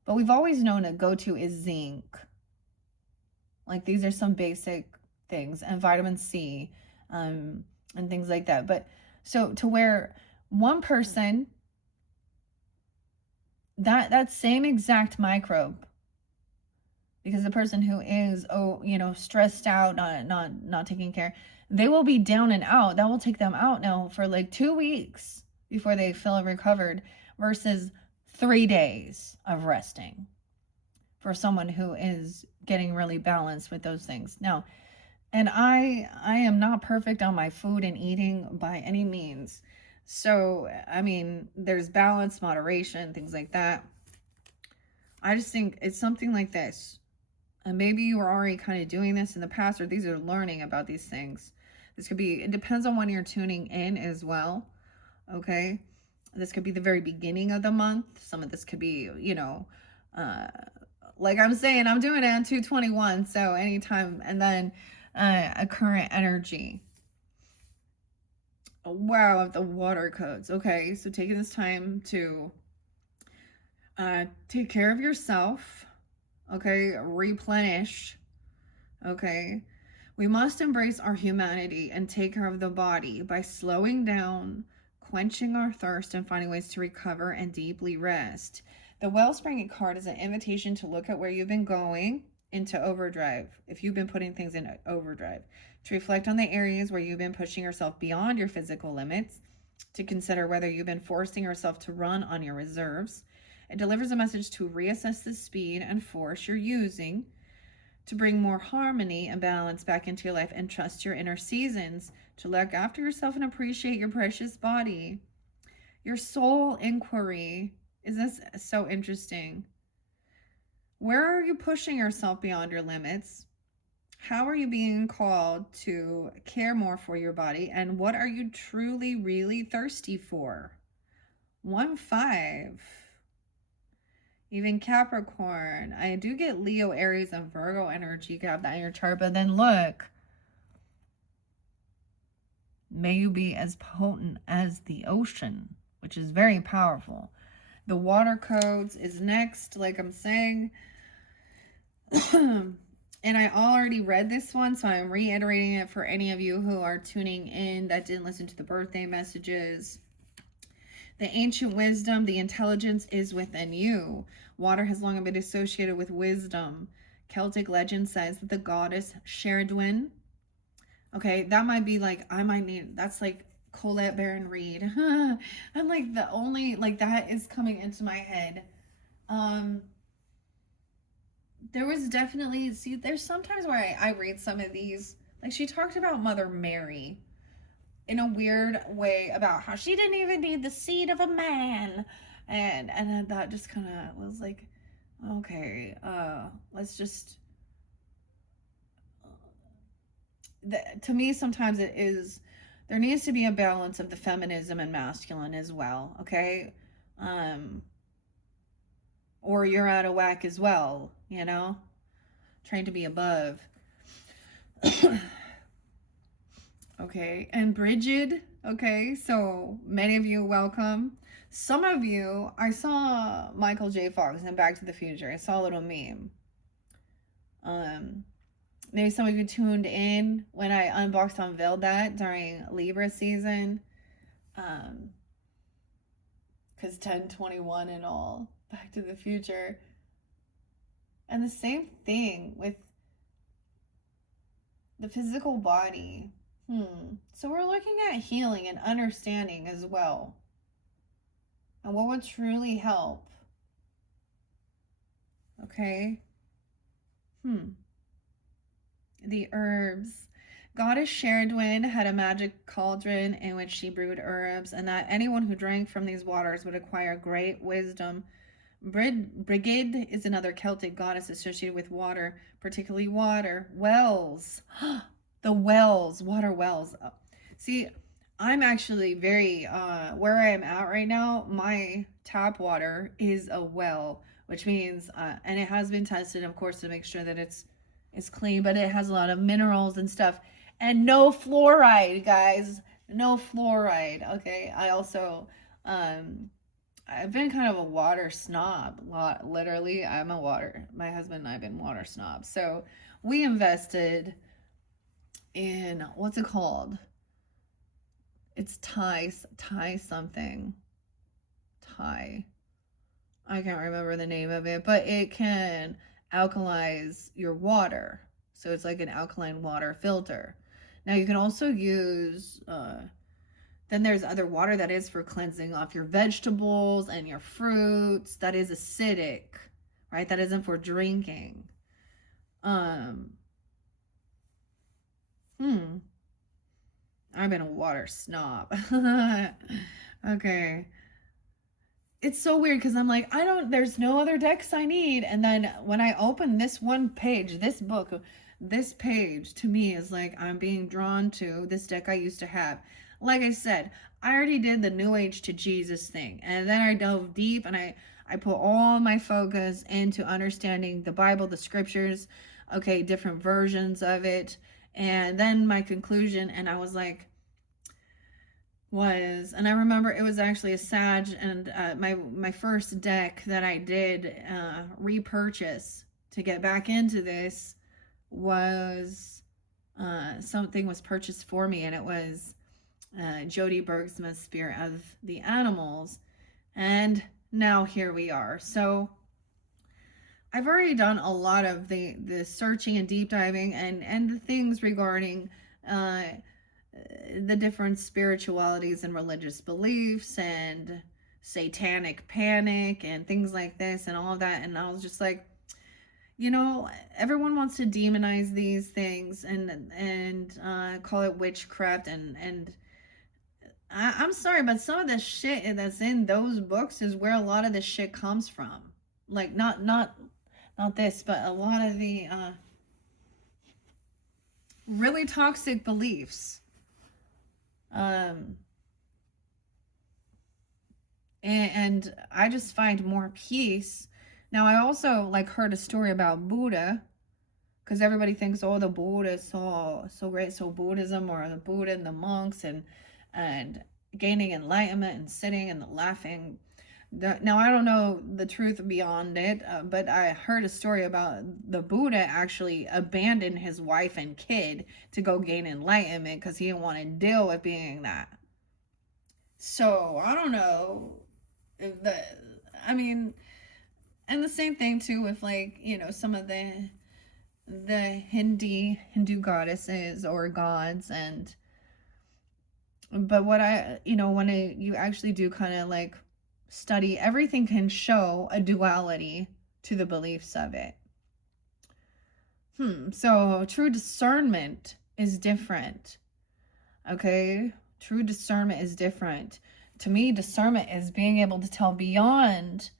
but we've always known a go-to is zinc. Like, these are some basic things, and vitamin C, and things like that. But so to where one person, that same exact microbe, because the person who is stressed out, not taking care, they will be down and out. That will take them out now for like 2 weeks before they feel recovered, versus 3 days of resting for someone who is getting really balanced with those things. Now, and I am not perfect on my food and eating by any means. So, I mean, there's balance, moderation, things like that. I just think it's something like this. And maybe you were already kind of doing this in the past, or these are learning about these things. This could be, it depends on when you're tuning in as well. Okay. This could be the very beginning of the month. Some of this could be, Like I'm saying, I'm doing it on 221. So anytime, and then a current energy. Oh, wow, the water codes. Okay, so taking this time to take care of yourself. Okay, replenish. Okay, we must embrace our humanity and take care of the body by slowing down, quenching our thirst, and finding ways to recover and deeply rest. The Wellspring card is an invitation to look at where you've been going into overdrive, if you've been putting things in overdrive, to reflect on the areas where you've been pushing yourself beyond your physical limits, to consider whether you've been forcing yourself to run on your reserves. It delivers a message to reassess the speed and force you're using, to bring more harmony and balance back into your life, and trust your inner seasons, to look after yourself and appreciate your precious body. Your soul inquiry. Is this so interesting? Where are you pushing yourself beyond your limits? How are you being called to care more for your body? And what are you truly, really thirsty for? 1-5. Even Capricorn. I do get Leo, Aries, and Virgo energy. You have that in your chart. But then look. May you be as potent as the ocean, which is very powerful. The water codes is next, like I'm saying. And I already read this one, so I'm reiterating it for any of you who are tuning in that didn't listen to the birthday messages. The ancient wisdom, the intelligence is within you. Water has long been associated with wisdom. Celtic legend says that the goddess Sheridwen, okay, that might be like, I might need, that's like Colette Baron Reed. I'm like the only, like that is coming into my head. There was definitely, see, there's sometimes where I read some of these, like she talked about Mother Mary in a weird way about how she didn't even need the seed of a man. And that just kind of was like, okay, let's just, to me, sometimes it is, there needs to be a balance of the feminism and masculine as well, okay? Or you're out of whack as well, you know? Trying to be above. Okay, and Bridget, okay, so many of you, welcome. Some of you, I saw Michael J. Fox in Back to the Future. I saw a little meme. Maybe some of you tuned in when I unboxed unveiled that during Libra season. Because 1021 and all, Back to the Future. And the same thing with the physical body. So we're looking at healing and understanding as well. And what would truly help. Okay. The herbs. Goddess Sheridwen had a magic cauldron in which she brewed herbs, and that anyone who drank from these waters would acquire great wisdom. Brigid is another Celtic goddess associated with water, particularly water. Wells. The wells, water wells. See, I'm actually very, where I am at right now, my tap water is a well, which means, and it has been tested, of course, to make sure that it's clean, but it has a lot of minerals and stuff. And no fluoride, guys. No fluoride, okay? I also, I've been kind of a water snob. Literally, my husband and I have been water snobs. So we invested in, what's it called? It's Thai something. Thai. I can't remember the name of it, but it can alkalize your water. So it's like an alkaline water filter. Now you can also use, then there's other water that is for cleansing off your vegetables and your fruits. That is acidic, right? That isn't for drinking. I've been a water snob. Okay. It's so weird because I'm like, there's no other decks I need. And then when I open this one page, this book, this page to me is like, I'm being drawn to this deck I used to have. Like I said, I already did the New Age to Jesus thing. And then I dove deep and I I put all my focus into understanding the Bible, the scriptures, okay, different versions of it. And then my conclusion, and I was like, and I remember it was actually a Sag, and my first deck that I did repurchase to get back into this was something was purchased for me, and it was Jody Bergsma's Spirit of the Animals. And now here we are. So I've already done a lot of the searching and deep diving and the things regarding the different spiritualities and religious beliefs and satanic panic and things like this and all of that. And I was just like, you know, everyone wants to demonize these things and call it witchcraft and I'm sorry, but some of the shit that's in those books is where a lot of the shit comes from. Like not this, but a lot of the really toxic beliefs. And I just find more peace. Now I also like heard a story about Buddha, because everybody thinks, oh, the Buddha is so great, so Buddhism, or the Buddha and the monks and gaining enlightenment and sitting and the laughing. Now I don't know the truth beyond it, but I heard a story about the Buddha actually abandoned his wife and kid to go gain enlightenment because he didn't want to deal with being that. So I don't know if I mean, and the same thing too with, like, you know, some of the Hindu goddesses or gods. And but what when you actually do kind of like study, everything can show a duality to the beliefs of it. So true discernment is different. Okay, true discernment is different. To me, discernment is being able to tell beyond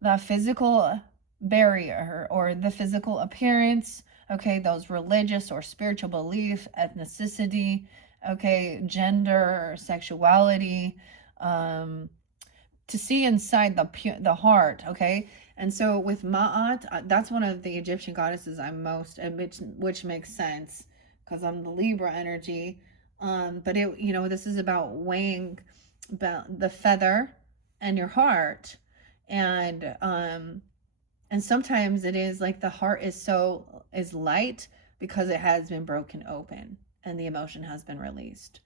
the physical barrier or the physical appearance, okay, those religious or spiritual belief, ethnicity, okay, gender, sexuality, to see inside the heart, okay. And so with Ma'at, that's one of the Egyptian goddesses I'm most, which makes sense because I'm the Libra energy. But it, this is about weighing about the feather and your heart. And sometimes it is like the heart is light because it has been broken open and the emotion has been released.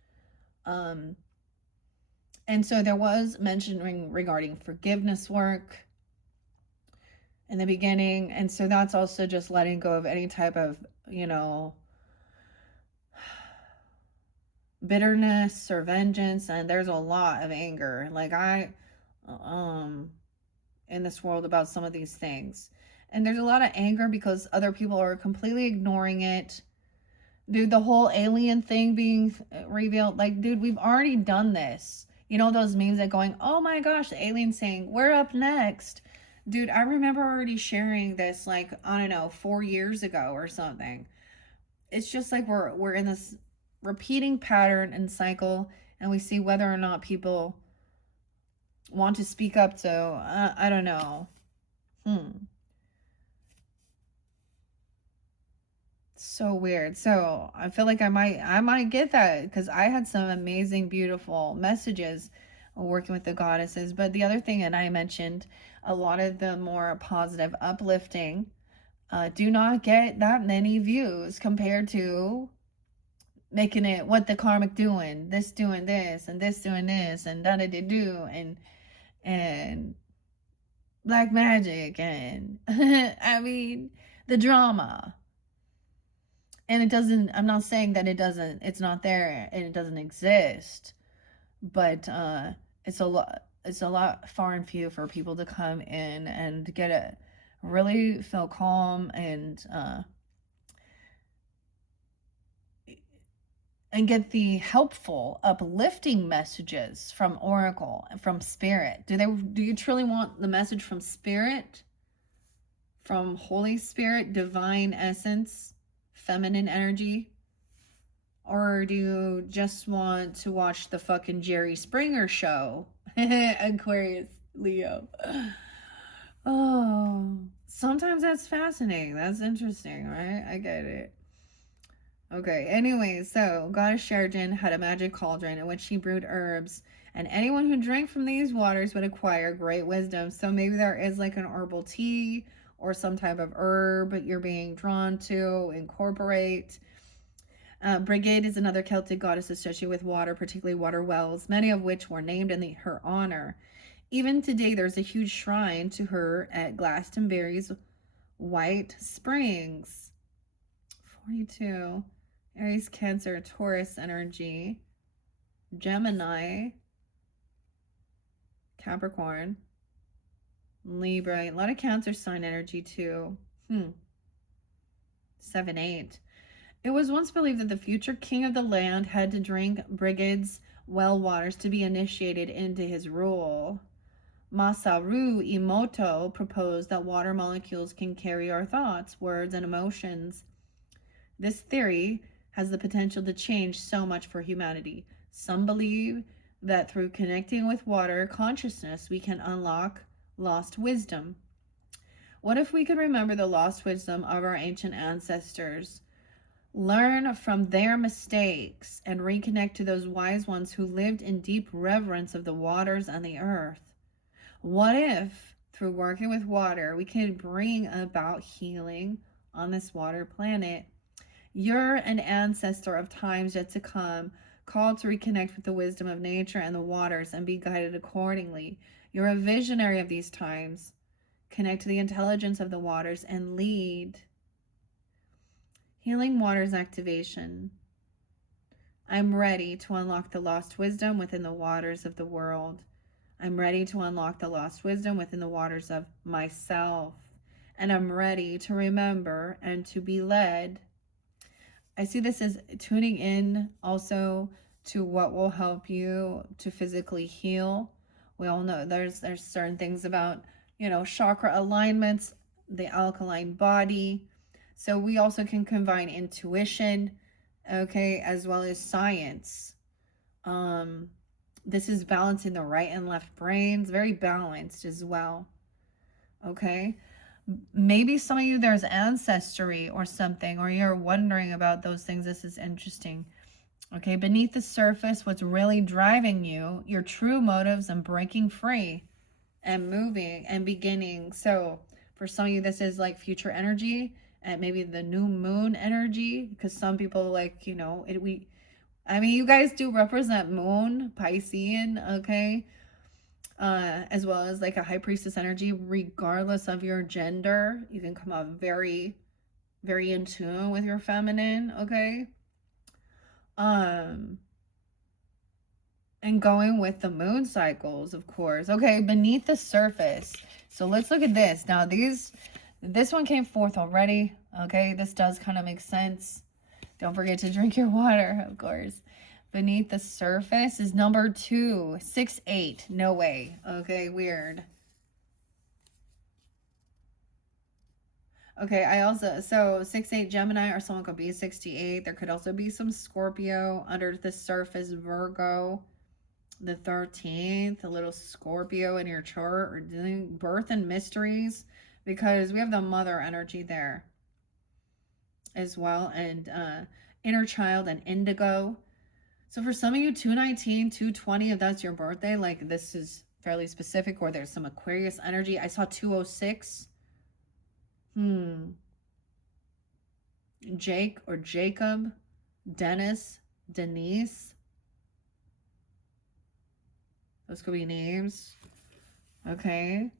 And so there was mentioning regarding forgiveness work in the beginning. And so that's also just letting go of any type of, bitterness or vengeance. And there's a lot of anger. Like in this world about some of these things. And there's a lot of anger because other people are completely ignoring it. Dude, the whole alien thing being revealed, like, dude, we've already done this. You know those memes that going, oh my gosh, the alien saying, we're up next. Dude, I remember already sharing this, like, I don't know, 4 years ago or something. It's just like we're in this repeating pattern and cycle, and we see whether or not people want to speak up. So I don't know. So weird. So I feel like I might get that because I had some amazing, beautiful messages working with the goddesses. But the other thing, and I mentioned, a lot of the more positive, uplifting do not get that many views compared to making it what the karmic doing this and this doing this and da-da-da-do and black magic and I mean the drama. And it doesn't, I'm not saying that it's not there and it doesn't exist, but it's a lot far and few for people to come in and get it, really feel calm and get the helpful, uplifting messages from Oracle and from Spirit. Do you truly want the message from Spirit? From Holy Spirit, divine essence, feminine energy? Or do you just want to watch the fucking Jerry Springer show? Aquarius, Leo. Oh, sometimes that's fascinating. That's interesting, right? I get it. Okay, anyway, so Goddess Sheridan had a magic cauldron in which she brewed herbs, and anyone who drank from these waters would acquire great wisdom. So maybe there is like an herbal tea or some type of herb you're being drawn to incorporate. Brigid is another Celtic goddess associated with water, particularly water wells, many of which were named in her honor. Even today, there's a huge shrine to her at Glastonbury's White Springs. 42. Aries, Cancer, Taurus energy. Gemini, Capricorn, Libra. A lot of Cancer sign energy too. 7, 8. It was once believed that the future king of the land had to drink Brigid's well waters to be initiated into his rule. Masaru Emoto proposed that water molecules can carry our thoughts, words, and emotions. This theory has the potential to change so much for humanity. Some believe that through connecting with water consciousness, we can unlock lost wisdom. What if we could remember the lost wisdom of our ancient ancestors? Learn from their mistakes and reconnect to those wise ones who lived in deep reverence of the waters and the earth. What if, through working with water, we could bring about healing on this water planet? You're an ancestor of times yet to come, called to reconnect with the wisdom of nature and the waters and be guided accordingly. You're a visionary of these times. Connect to the intelligence of the waters and lead. Healing waters activation. I'm ready to unlock the lost wisdom within the waters of the world. I'm ready to unlock the lost wisdom within the waters of myself. And I'm ready to remember and to be led. I see this as tuning in also to what will help you to physically heal. We all know there's certain things about, chakra alignments, the alkaline body. So we also can combine intuition, okay, as well as science. This is balancing the right and left brains, very balanced as well. Okay. Maybe some of you, there's ancestry or something, or you're wondering about those things. This is interesting. Okay. Beneath the surface, what's really driving you, your true motives, and breaking free and moving and beginning. So for some of you, this is like future energy and maybe the new moon energy, because some people you guys do represent moon, Piscean, okay? As well as like a high priestess energy, regardless of your gender. You can come out very, very in tune with your feminine, okay? And going with the moon cycles, of course. Okay, beneath the surface. So let's look at this. Now, this one came forth already, okay? This does kind of make sense. Don't forget to drink your water, of course. Beneath the surface is number 2, 6, 8. No way. Okay, weird. Okay, so 6, 8 Gemini, or someone could be 68. There could also be some Scorpio under the surface, Virgo. The 13th, a little Scorpio in your chart, or doing birth and mysteries, because we have the mother energy there as well, and inner child and indigo. So for some of you, 219, 220, if that's your birthday, like this is fairly specific, or there's some Aquarius energy. I saw 206. Jake or Jacob, Dennis, Denise. Those could be names. Okay.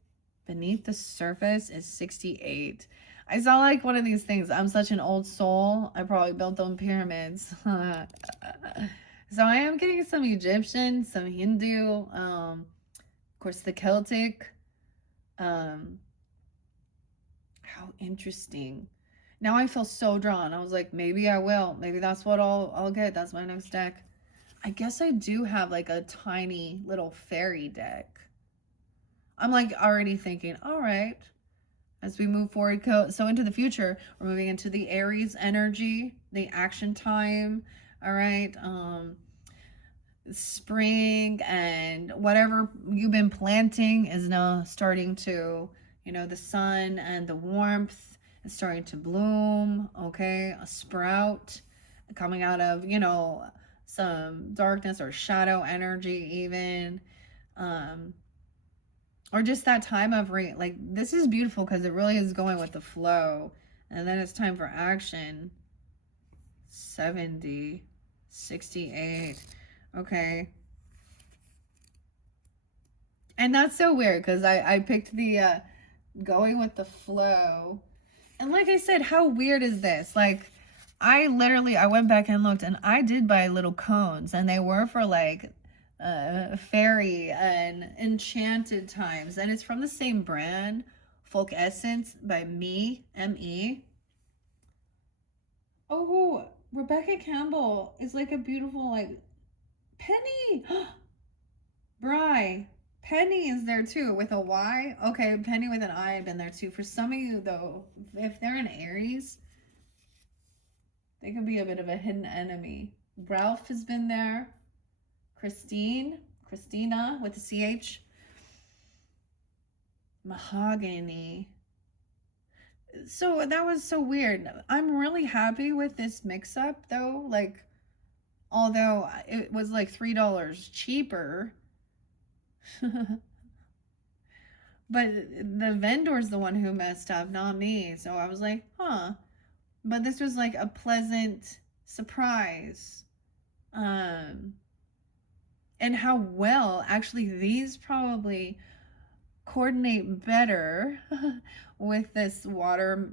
Beneath the surface is 68. I sound like one of these things. I'm such an old soul. I probably built them pyramids. So I am getting some Egyptian, some Hindu, of course the Celtic. How interesting. Now I feel so drawn. I was like, maybe I will. Maybe that's what I'll get. That's my next deck. I guess I do have like a tiny little fairy deck. I'm like already thinking, all right, as we move forward, so into the future, we're moving into the Aries energy, the action time. All right. Spring and whatever you've been planting is now starting to, you know, the sun and the warmth is starting to bloom, okay? A sprout coming out of, you know, some darkness or shadow energy even. Um, or just that time of like, this is beautiful because it really is going with the flow. And then it's time for action. 70, 68. Okay. And that's so weird because I picked the going with the flow. And like I said, how weird is this? Like, I went back and looked, and I did buy little cones, and they were for like fairy and enchanted times. And it's from the same brand, Folk Essence by Me. Oh, Rebecca Campbell is like a beautiful, like, Penny. Bry. Penny is there too with a Y. Okay, Penny with an I have been there too. For some of you though, if they're in Aries, they could be a bit of a hidden enemy. Ralph has been there. Christina with the CH. Mahogany. So that was so weird. I'm really happy with this mix up though. Like, although it was like $3 cheaper. But the vendor's the one who messed up, not me. So I was like, huh. But this was like a pleasant surprise. And how well actually these probably coordinate better with this water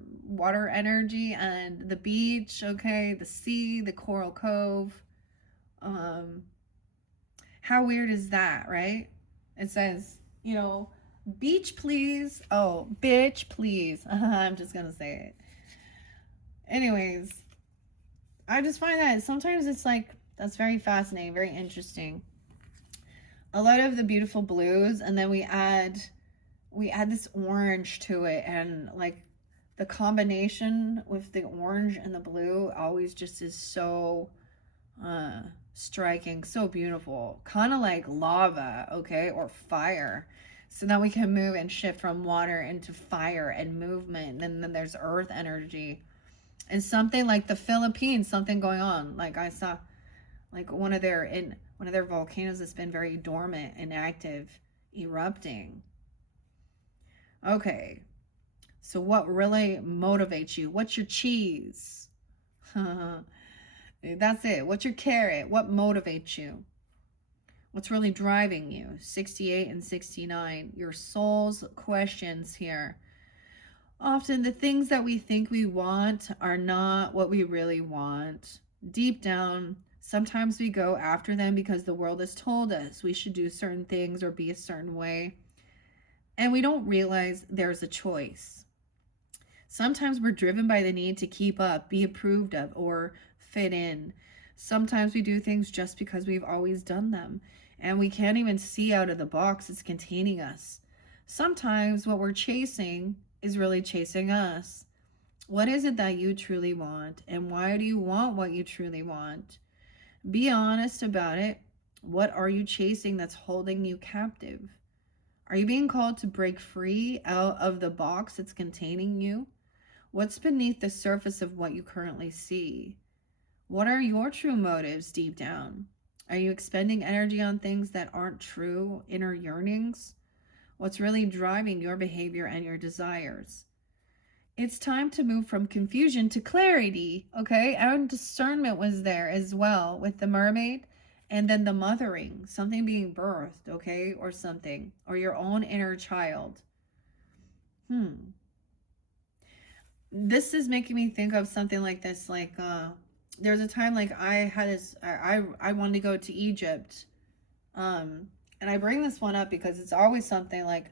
energy and the beach, okay, the sea, the coral cove. How weird is that, right? It says, you know, beach please. Oh, bitch please. I'm just gonna say it. Anyways, I just find that sometimes it's like, that's very fascinating, very interesting. A lot of the beautiful blues, and then we add this orange to it, and like the combination with the orange and the blue always just is so striking, so beautiful, kind of like lava, okay, or fire. So now we can move and shift from water into fire and movement, and then there's earth energy and something like the Philippines, something going on. Like I saw like one of their volcanoes that's been very dormant and active, erupting. Okay, so what really motivates you? What's your cheese? That's it. What's your carrot? What motivates you? What's really driving you? 68 and 69. Your soul's questions here. Often the things that we think we want are not what we really want. Deep down, sometimes we go after them because the world has told us we should do certain things or be a certain way. And we don't realize there's a choice. Sometimes we're driven by the need to keep up, be approved of, or fit in. Sometimes we do things just because we've always done them, and we can't even see out of the box it's containing us. Sometimes what we're chasing is really chasing us. What is it that you truly want, and why do you want what you truly want? Be honest about it. What are you chasing that's holding you captive? Are you being called to break free out of the box that's containing you? What's beneath the surface of what you currently see? What are your true motives deep down? Are you expending energy on things that aren't true inner yearnings? What's really driving your behavior and your desires? It's time to move from confusion to clarity, okay? And discernment was there as well with the mermaid, and then the mothering, something being birthed, okay? Or something, or your own inner child. This is making me think of something like this, like there's a time like I had this, I wanted to go to Egypt, and I bring this one up because it's always something like,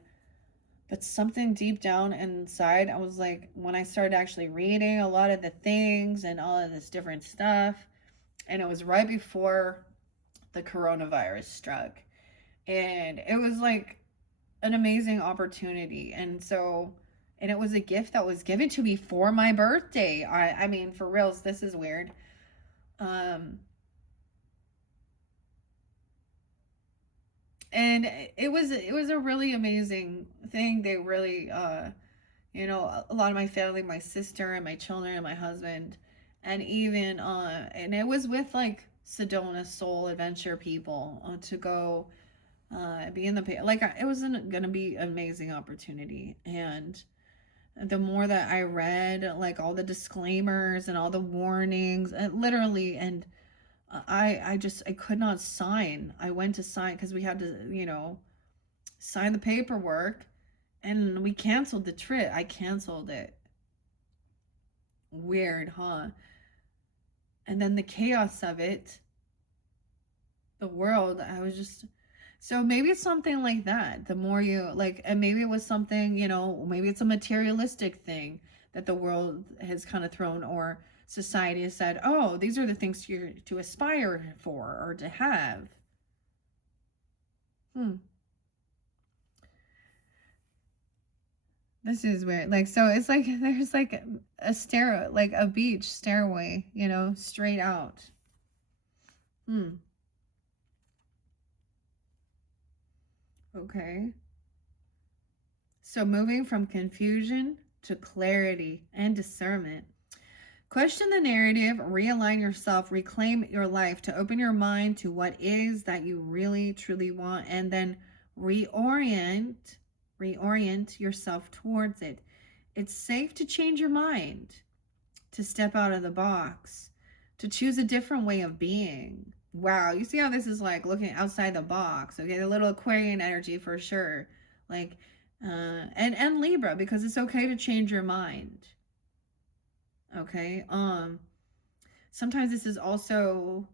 but something deep down inside, I was like, when I started actually reading a lot of the things and all of this different stuff, and it was right before the coronavirus struck, and it was like an amazing opportunity, and it was a gift that was given to me for my birthday. I mean, for reals, this is weird. And it was a really amazing thing. They really you know, a lot of my family, my sister and my children and my husband, and even and it was with like Sedona Soul Adventure people to go be in the like it was gonna be an amazing opportunity. And the more that I read like all the disclaimers and all the warnings and literally, and I could not sign. I went to sign because we had to, you know, sign the paperwork, and we canceled the trip. I canceled it. Weird, huh? And then the chaos of it, the world, I was just, so maybe it's something like that. The more you like, and maybe it was something, you know, maybe it's a materialistic thing that the world has kind of thrown, or society has said, oh, these are the things to aspire for or to have. Hmm. This is weird. Like, so it's like there's like a stair, like a beach stairway, you know, straight out. Hmm. Okay. So moving from confusion to clarity and discernment. Question the narrative, realign yourself, reclaim your life to open your mind to what is that you really truly want, and then reorient yourself towards it. It's safe to change your mind, to step out of the box, to choose a different way of being. Wow, you see how this is like looking outside the box. Okay, a little Aquarian energy for sure. Like and Libra, because it's okay to change your mind. Okay? Sometimes this is also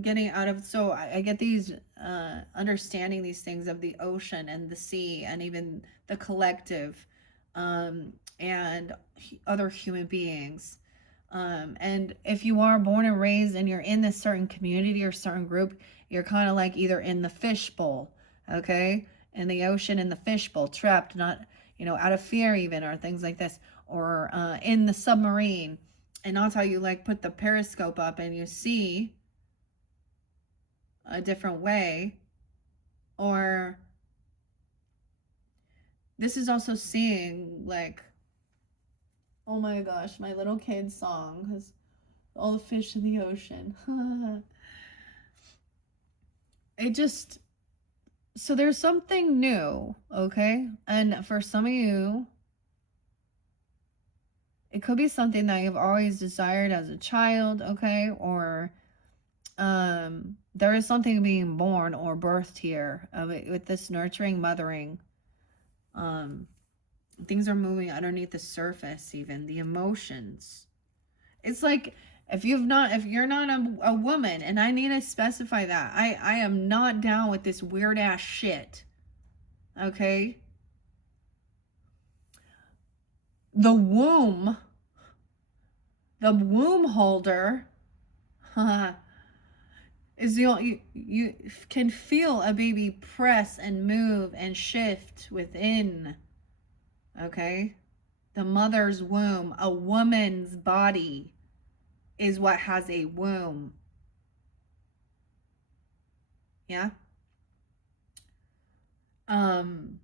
getting out of, so I get these understanding these things of the ocean and the sea and even the collective, and other human beings. And if you are born and raised and you're in this certain community or certain group, you're kind of like either in the fishbowl, okay, in the ocean, in the fishbowl, trapped, not, you know, out of fear even, or things like this, or in the submarine. And that's how you like put the periscope up and you see a different way. Or this is also seeing like, oh my gosh, my little kid's song, because all the fish in the ocean. It just, so there's something new, okay? And for some of you, it could be something that you've always desired as a child, okay? Or there is something being born or birthed here with this nurturing, mothering. Things are moving underneath the surface, even the emotions. It's like if you're not a woman, and I need to specify that I am not down with this weird ass shit. Okay, the womb holder is you can feel a baby press and move and shift within. Okay, the mother's womb, a woman's body is what has a womb. Yeah. And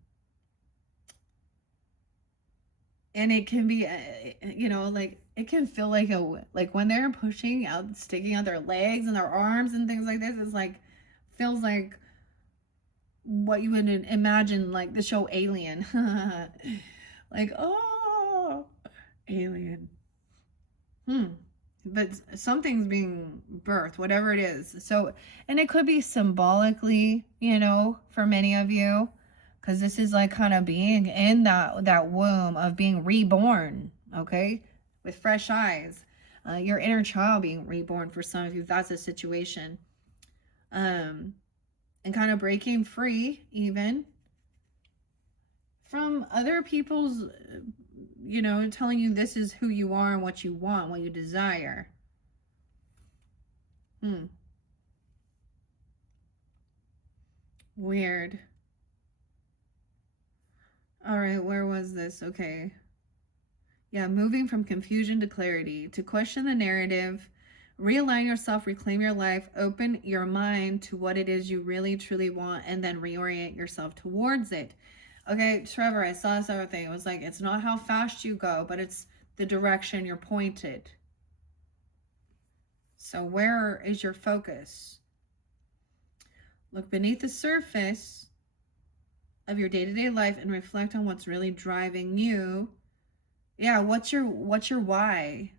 it can be, you know, like it can feel like like when they're pushing out, sticking out their legs and their arms and things like this, it's like feels like what you would imagine, like the show Alien. Like, oh, Alien. But something's being birthed, whatever it is. So, and it could be symbolically, you know, for many of you, because this is like kind of being in that womb of being reborn, okay, with fresh eyes. Your inner child being reborn for some of you, that's a situation. And kind of breaking free even from other people's, you know, telling you this is who you are and what you want, what you desire. Weird. All right, where was this? Okay. Yeah, moving from confusion to clarity, to question the narrative, Realign yourself, reclaim your life, open your mind to what it is you really truly want, and then reorient yourself towards it. Okay, Trevor, I saw this other thing. It was like, it's not how fast you go, but it's the direction you're pointed. So where is your focus? Look beneath the surface of your day-to-day life and reflect on what's really driving you. Yeah, what's your why?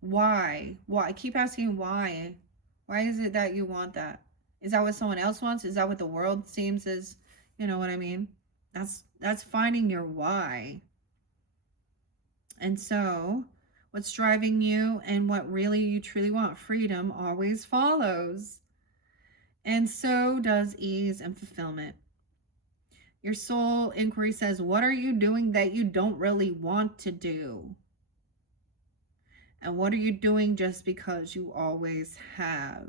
Why? Why? Keep asking why. Why is it that you want that? Is that what someone else wants? Is that what the world seems is, you know what I mean? That's finding your why. And so, what's driving you and what really you truly want, freedom always follows. And so does ease and fulfillment. Your soul inquiry says, what are you doing that you don't really want to do? And what are you doing just because you always have?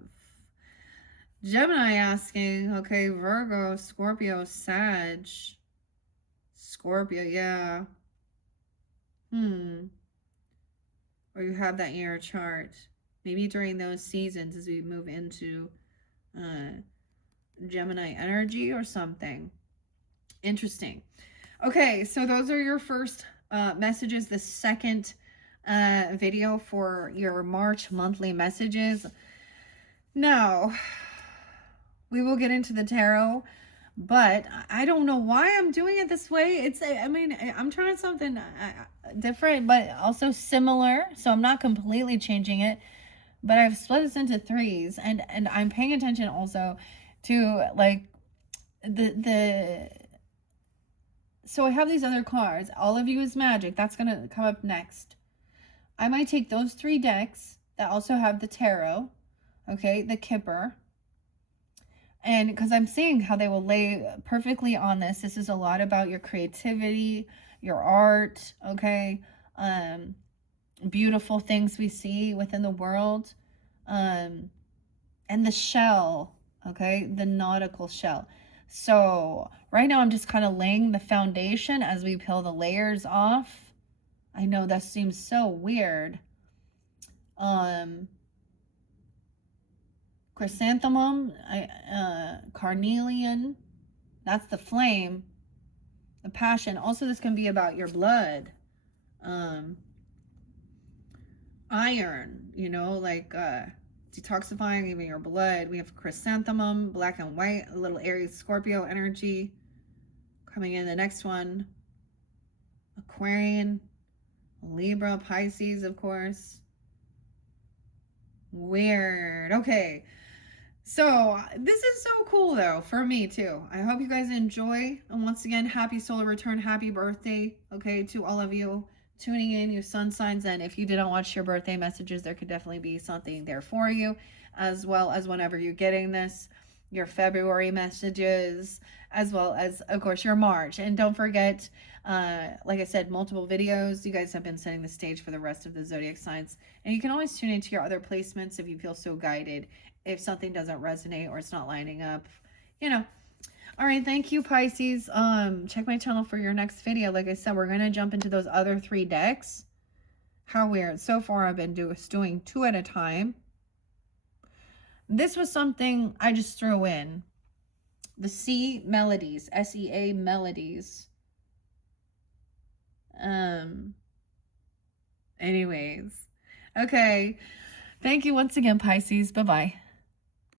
Gemini asking, okay, Virgo, Scorpio, Sag. Scorpio, yeah. Or you have that in your chart. Maybe during those seasons as we move into Gemini energy or something. Interesting. Okay, so those are your first messages. The second video for your March monthly messages. Now, we will get into the tarot, but I don't know why I'm doing it this way. I mean, I'm trying something different, but also similar. So I'm not completely changing it, but I've split this into threes, and I'm paying attention also to like so I have these other cards. All of you is magic. That's going to come up next. I might take those 3 decks that also have the tarot, okay, the Kipper. And because I'm seeing how they will lay perfectly on this. This is a lot about your creativity, your art, okay, beautiful things we see within the world, and the shell, okay, the nautical shell. So right now I'm just kind of laying the foundation as we peel the layers off. I know that seems so weird. Chrysanthemum, carnelian, that's the flame, the passion. Also, this can be about your blood. Iron, you know, like detoxifying even your blood. We have chrysanthemum, black and white, a little Aries Scorpio energy. Coming in the next one, Aquarian, Libra, Pisces, of course. Weird. Okay. So this is so cool though for me too. I hope you guys enjoy. And once again, happy solar return, happy birthday, okay, to all of you tuning in, you sun signs. And if you didn't watch your birthday messages, there could definitely be something there for you, as well as whenever you're getting this, your February messages, as well as, of course, your March. And don't forget, like I said, multiple videos. You guys have been setting the stage for the rest of the zodiac signs. And you can always tune into your other placements if you feel so guided, if something doesn't resonate or it's not lining up, you know. All right, thank you, Pisces. Check my channel for your next video. Like I said, we're going to jump into those other 3 decks. How weird. So far, I've been doing 2 at a time. This was something I just threw in. The Sea Melodies, S-E-A Melodies. Anyways. Okay. Thank you once again, Pisces. Bye-bye.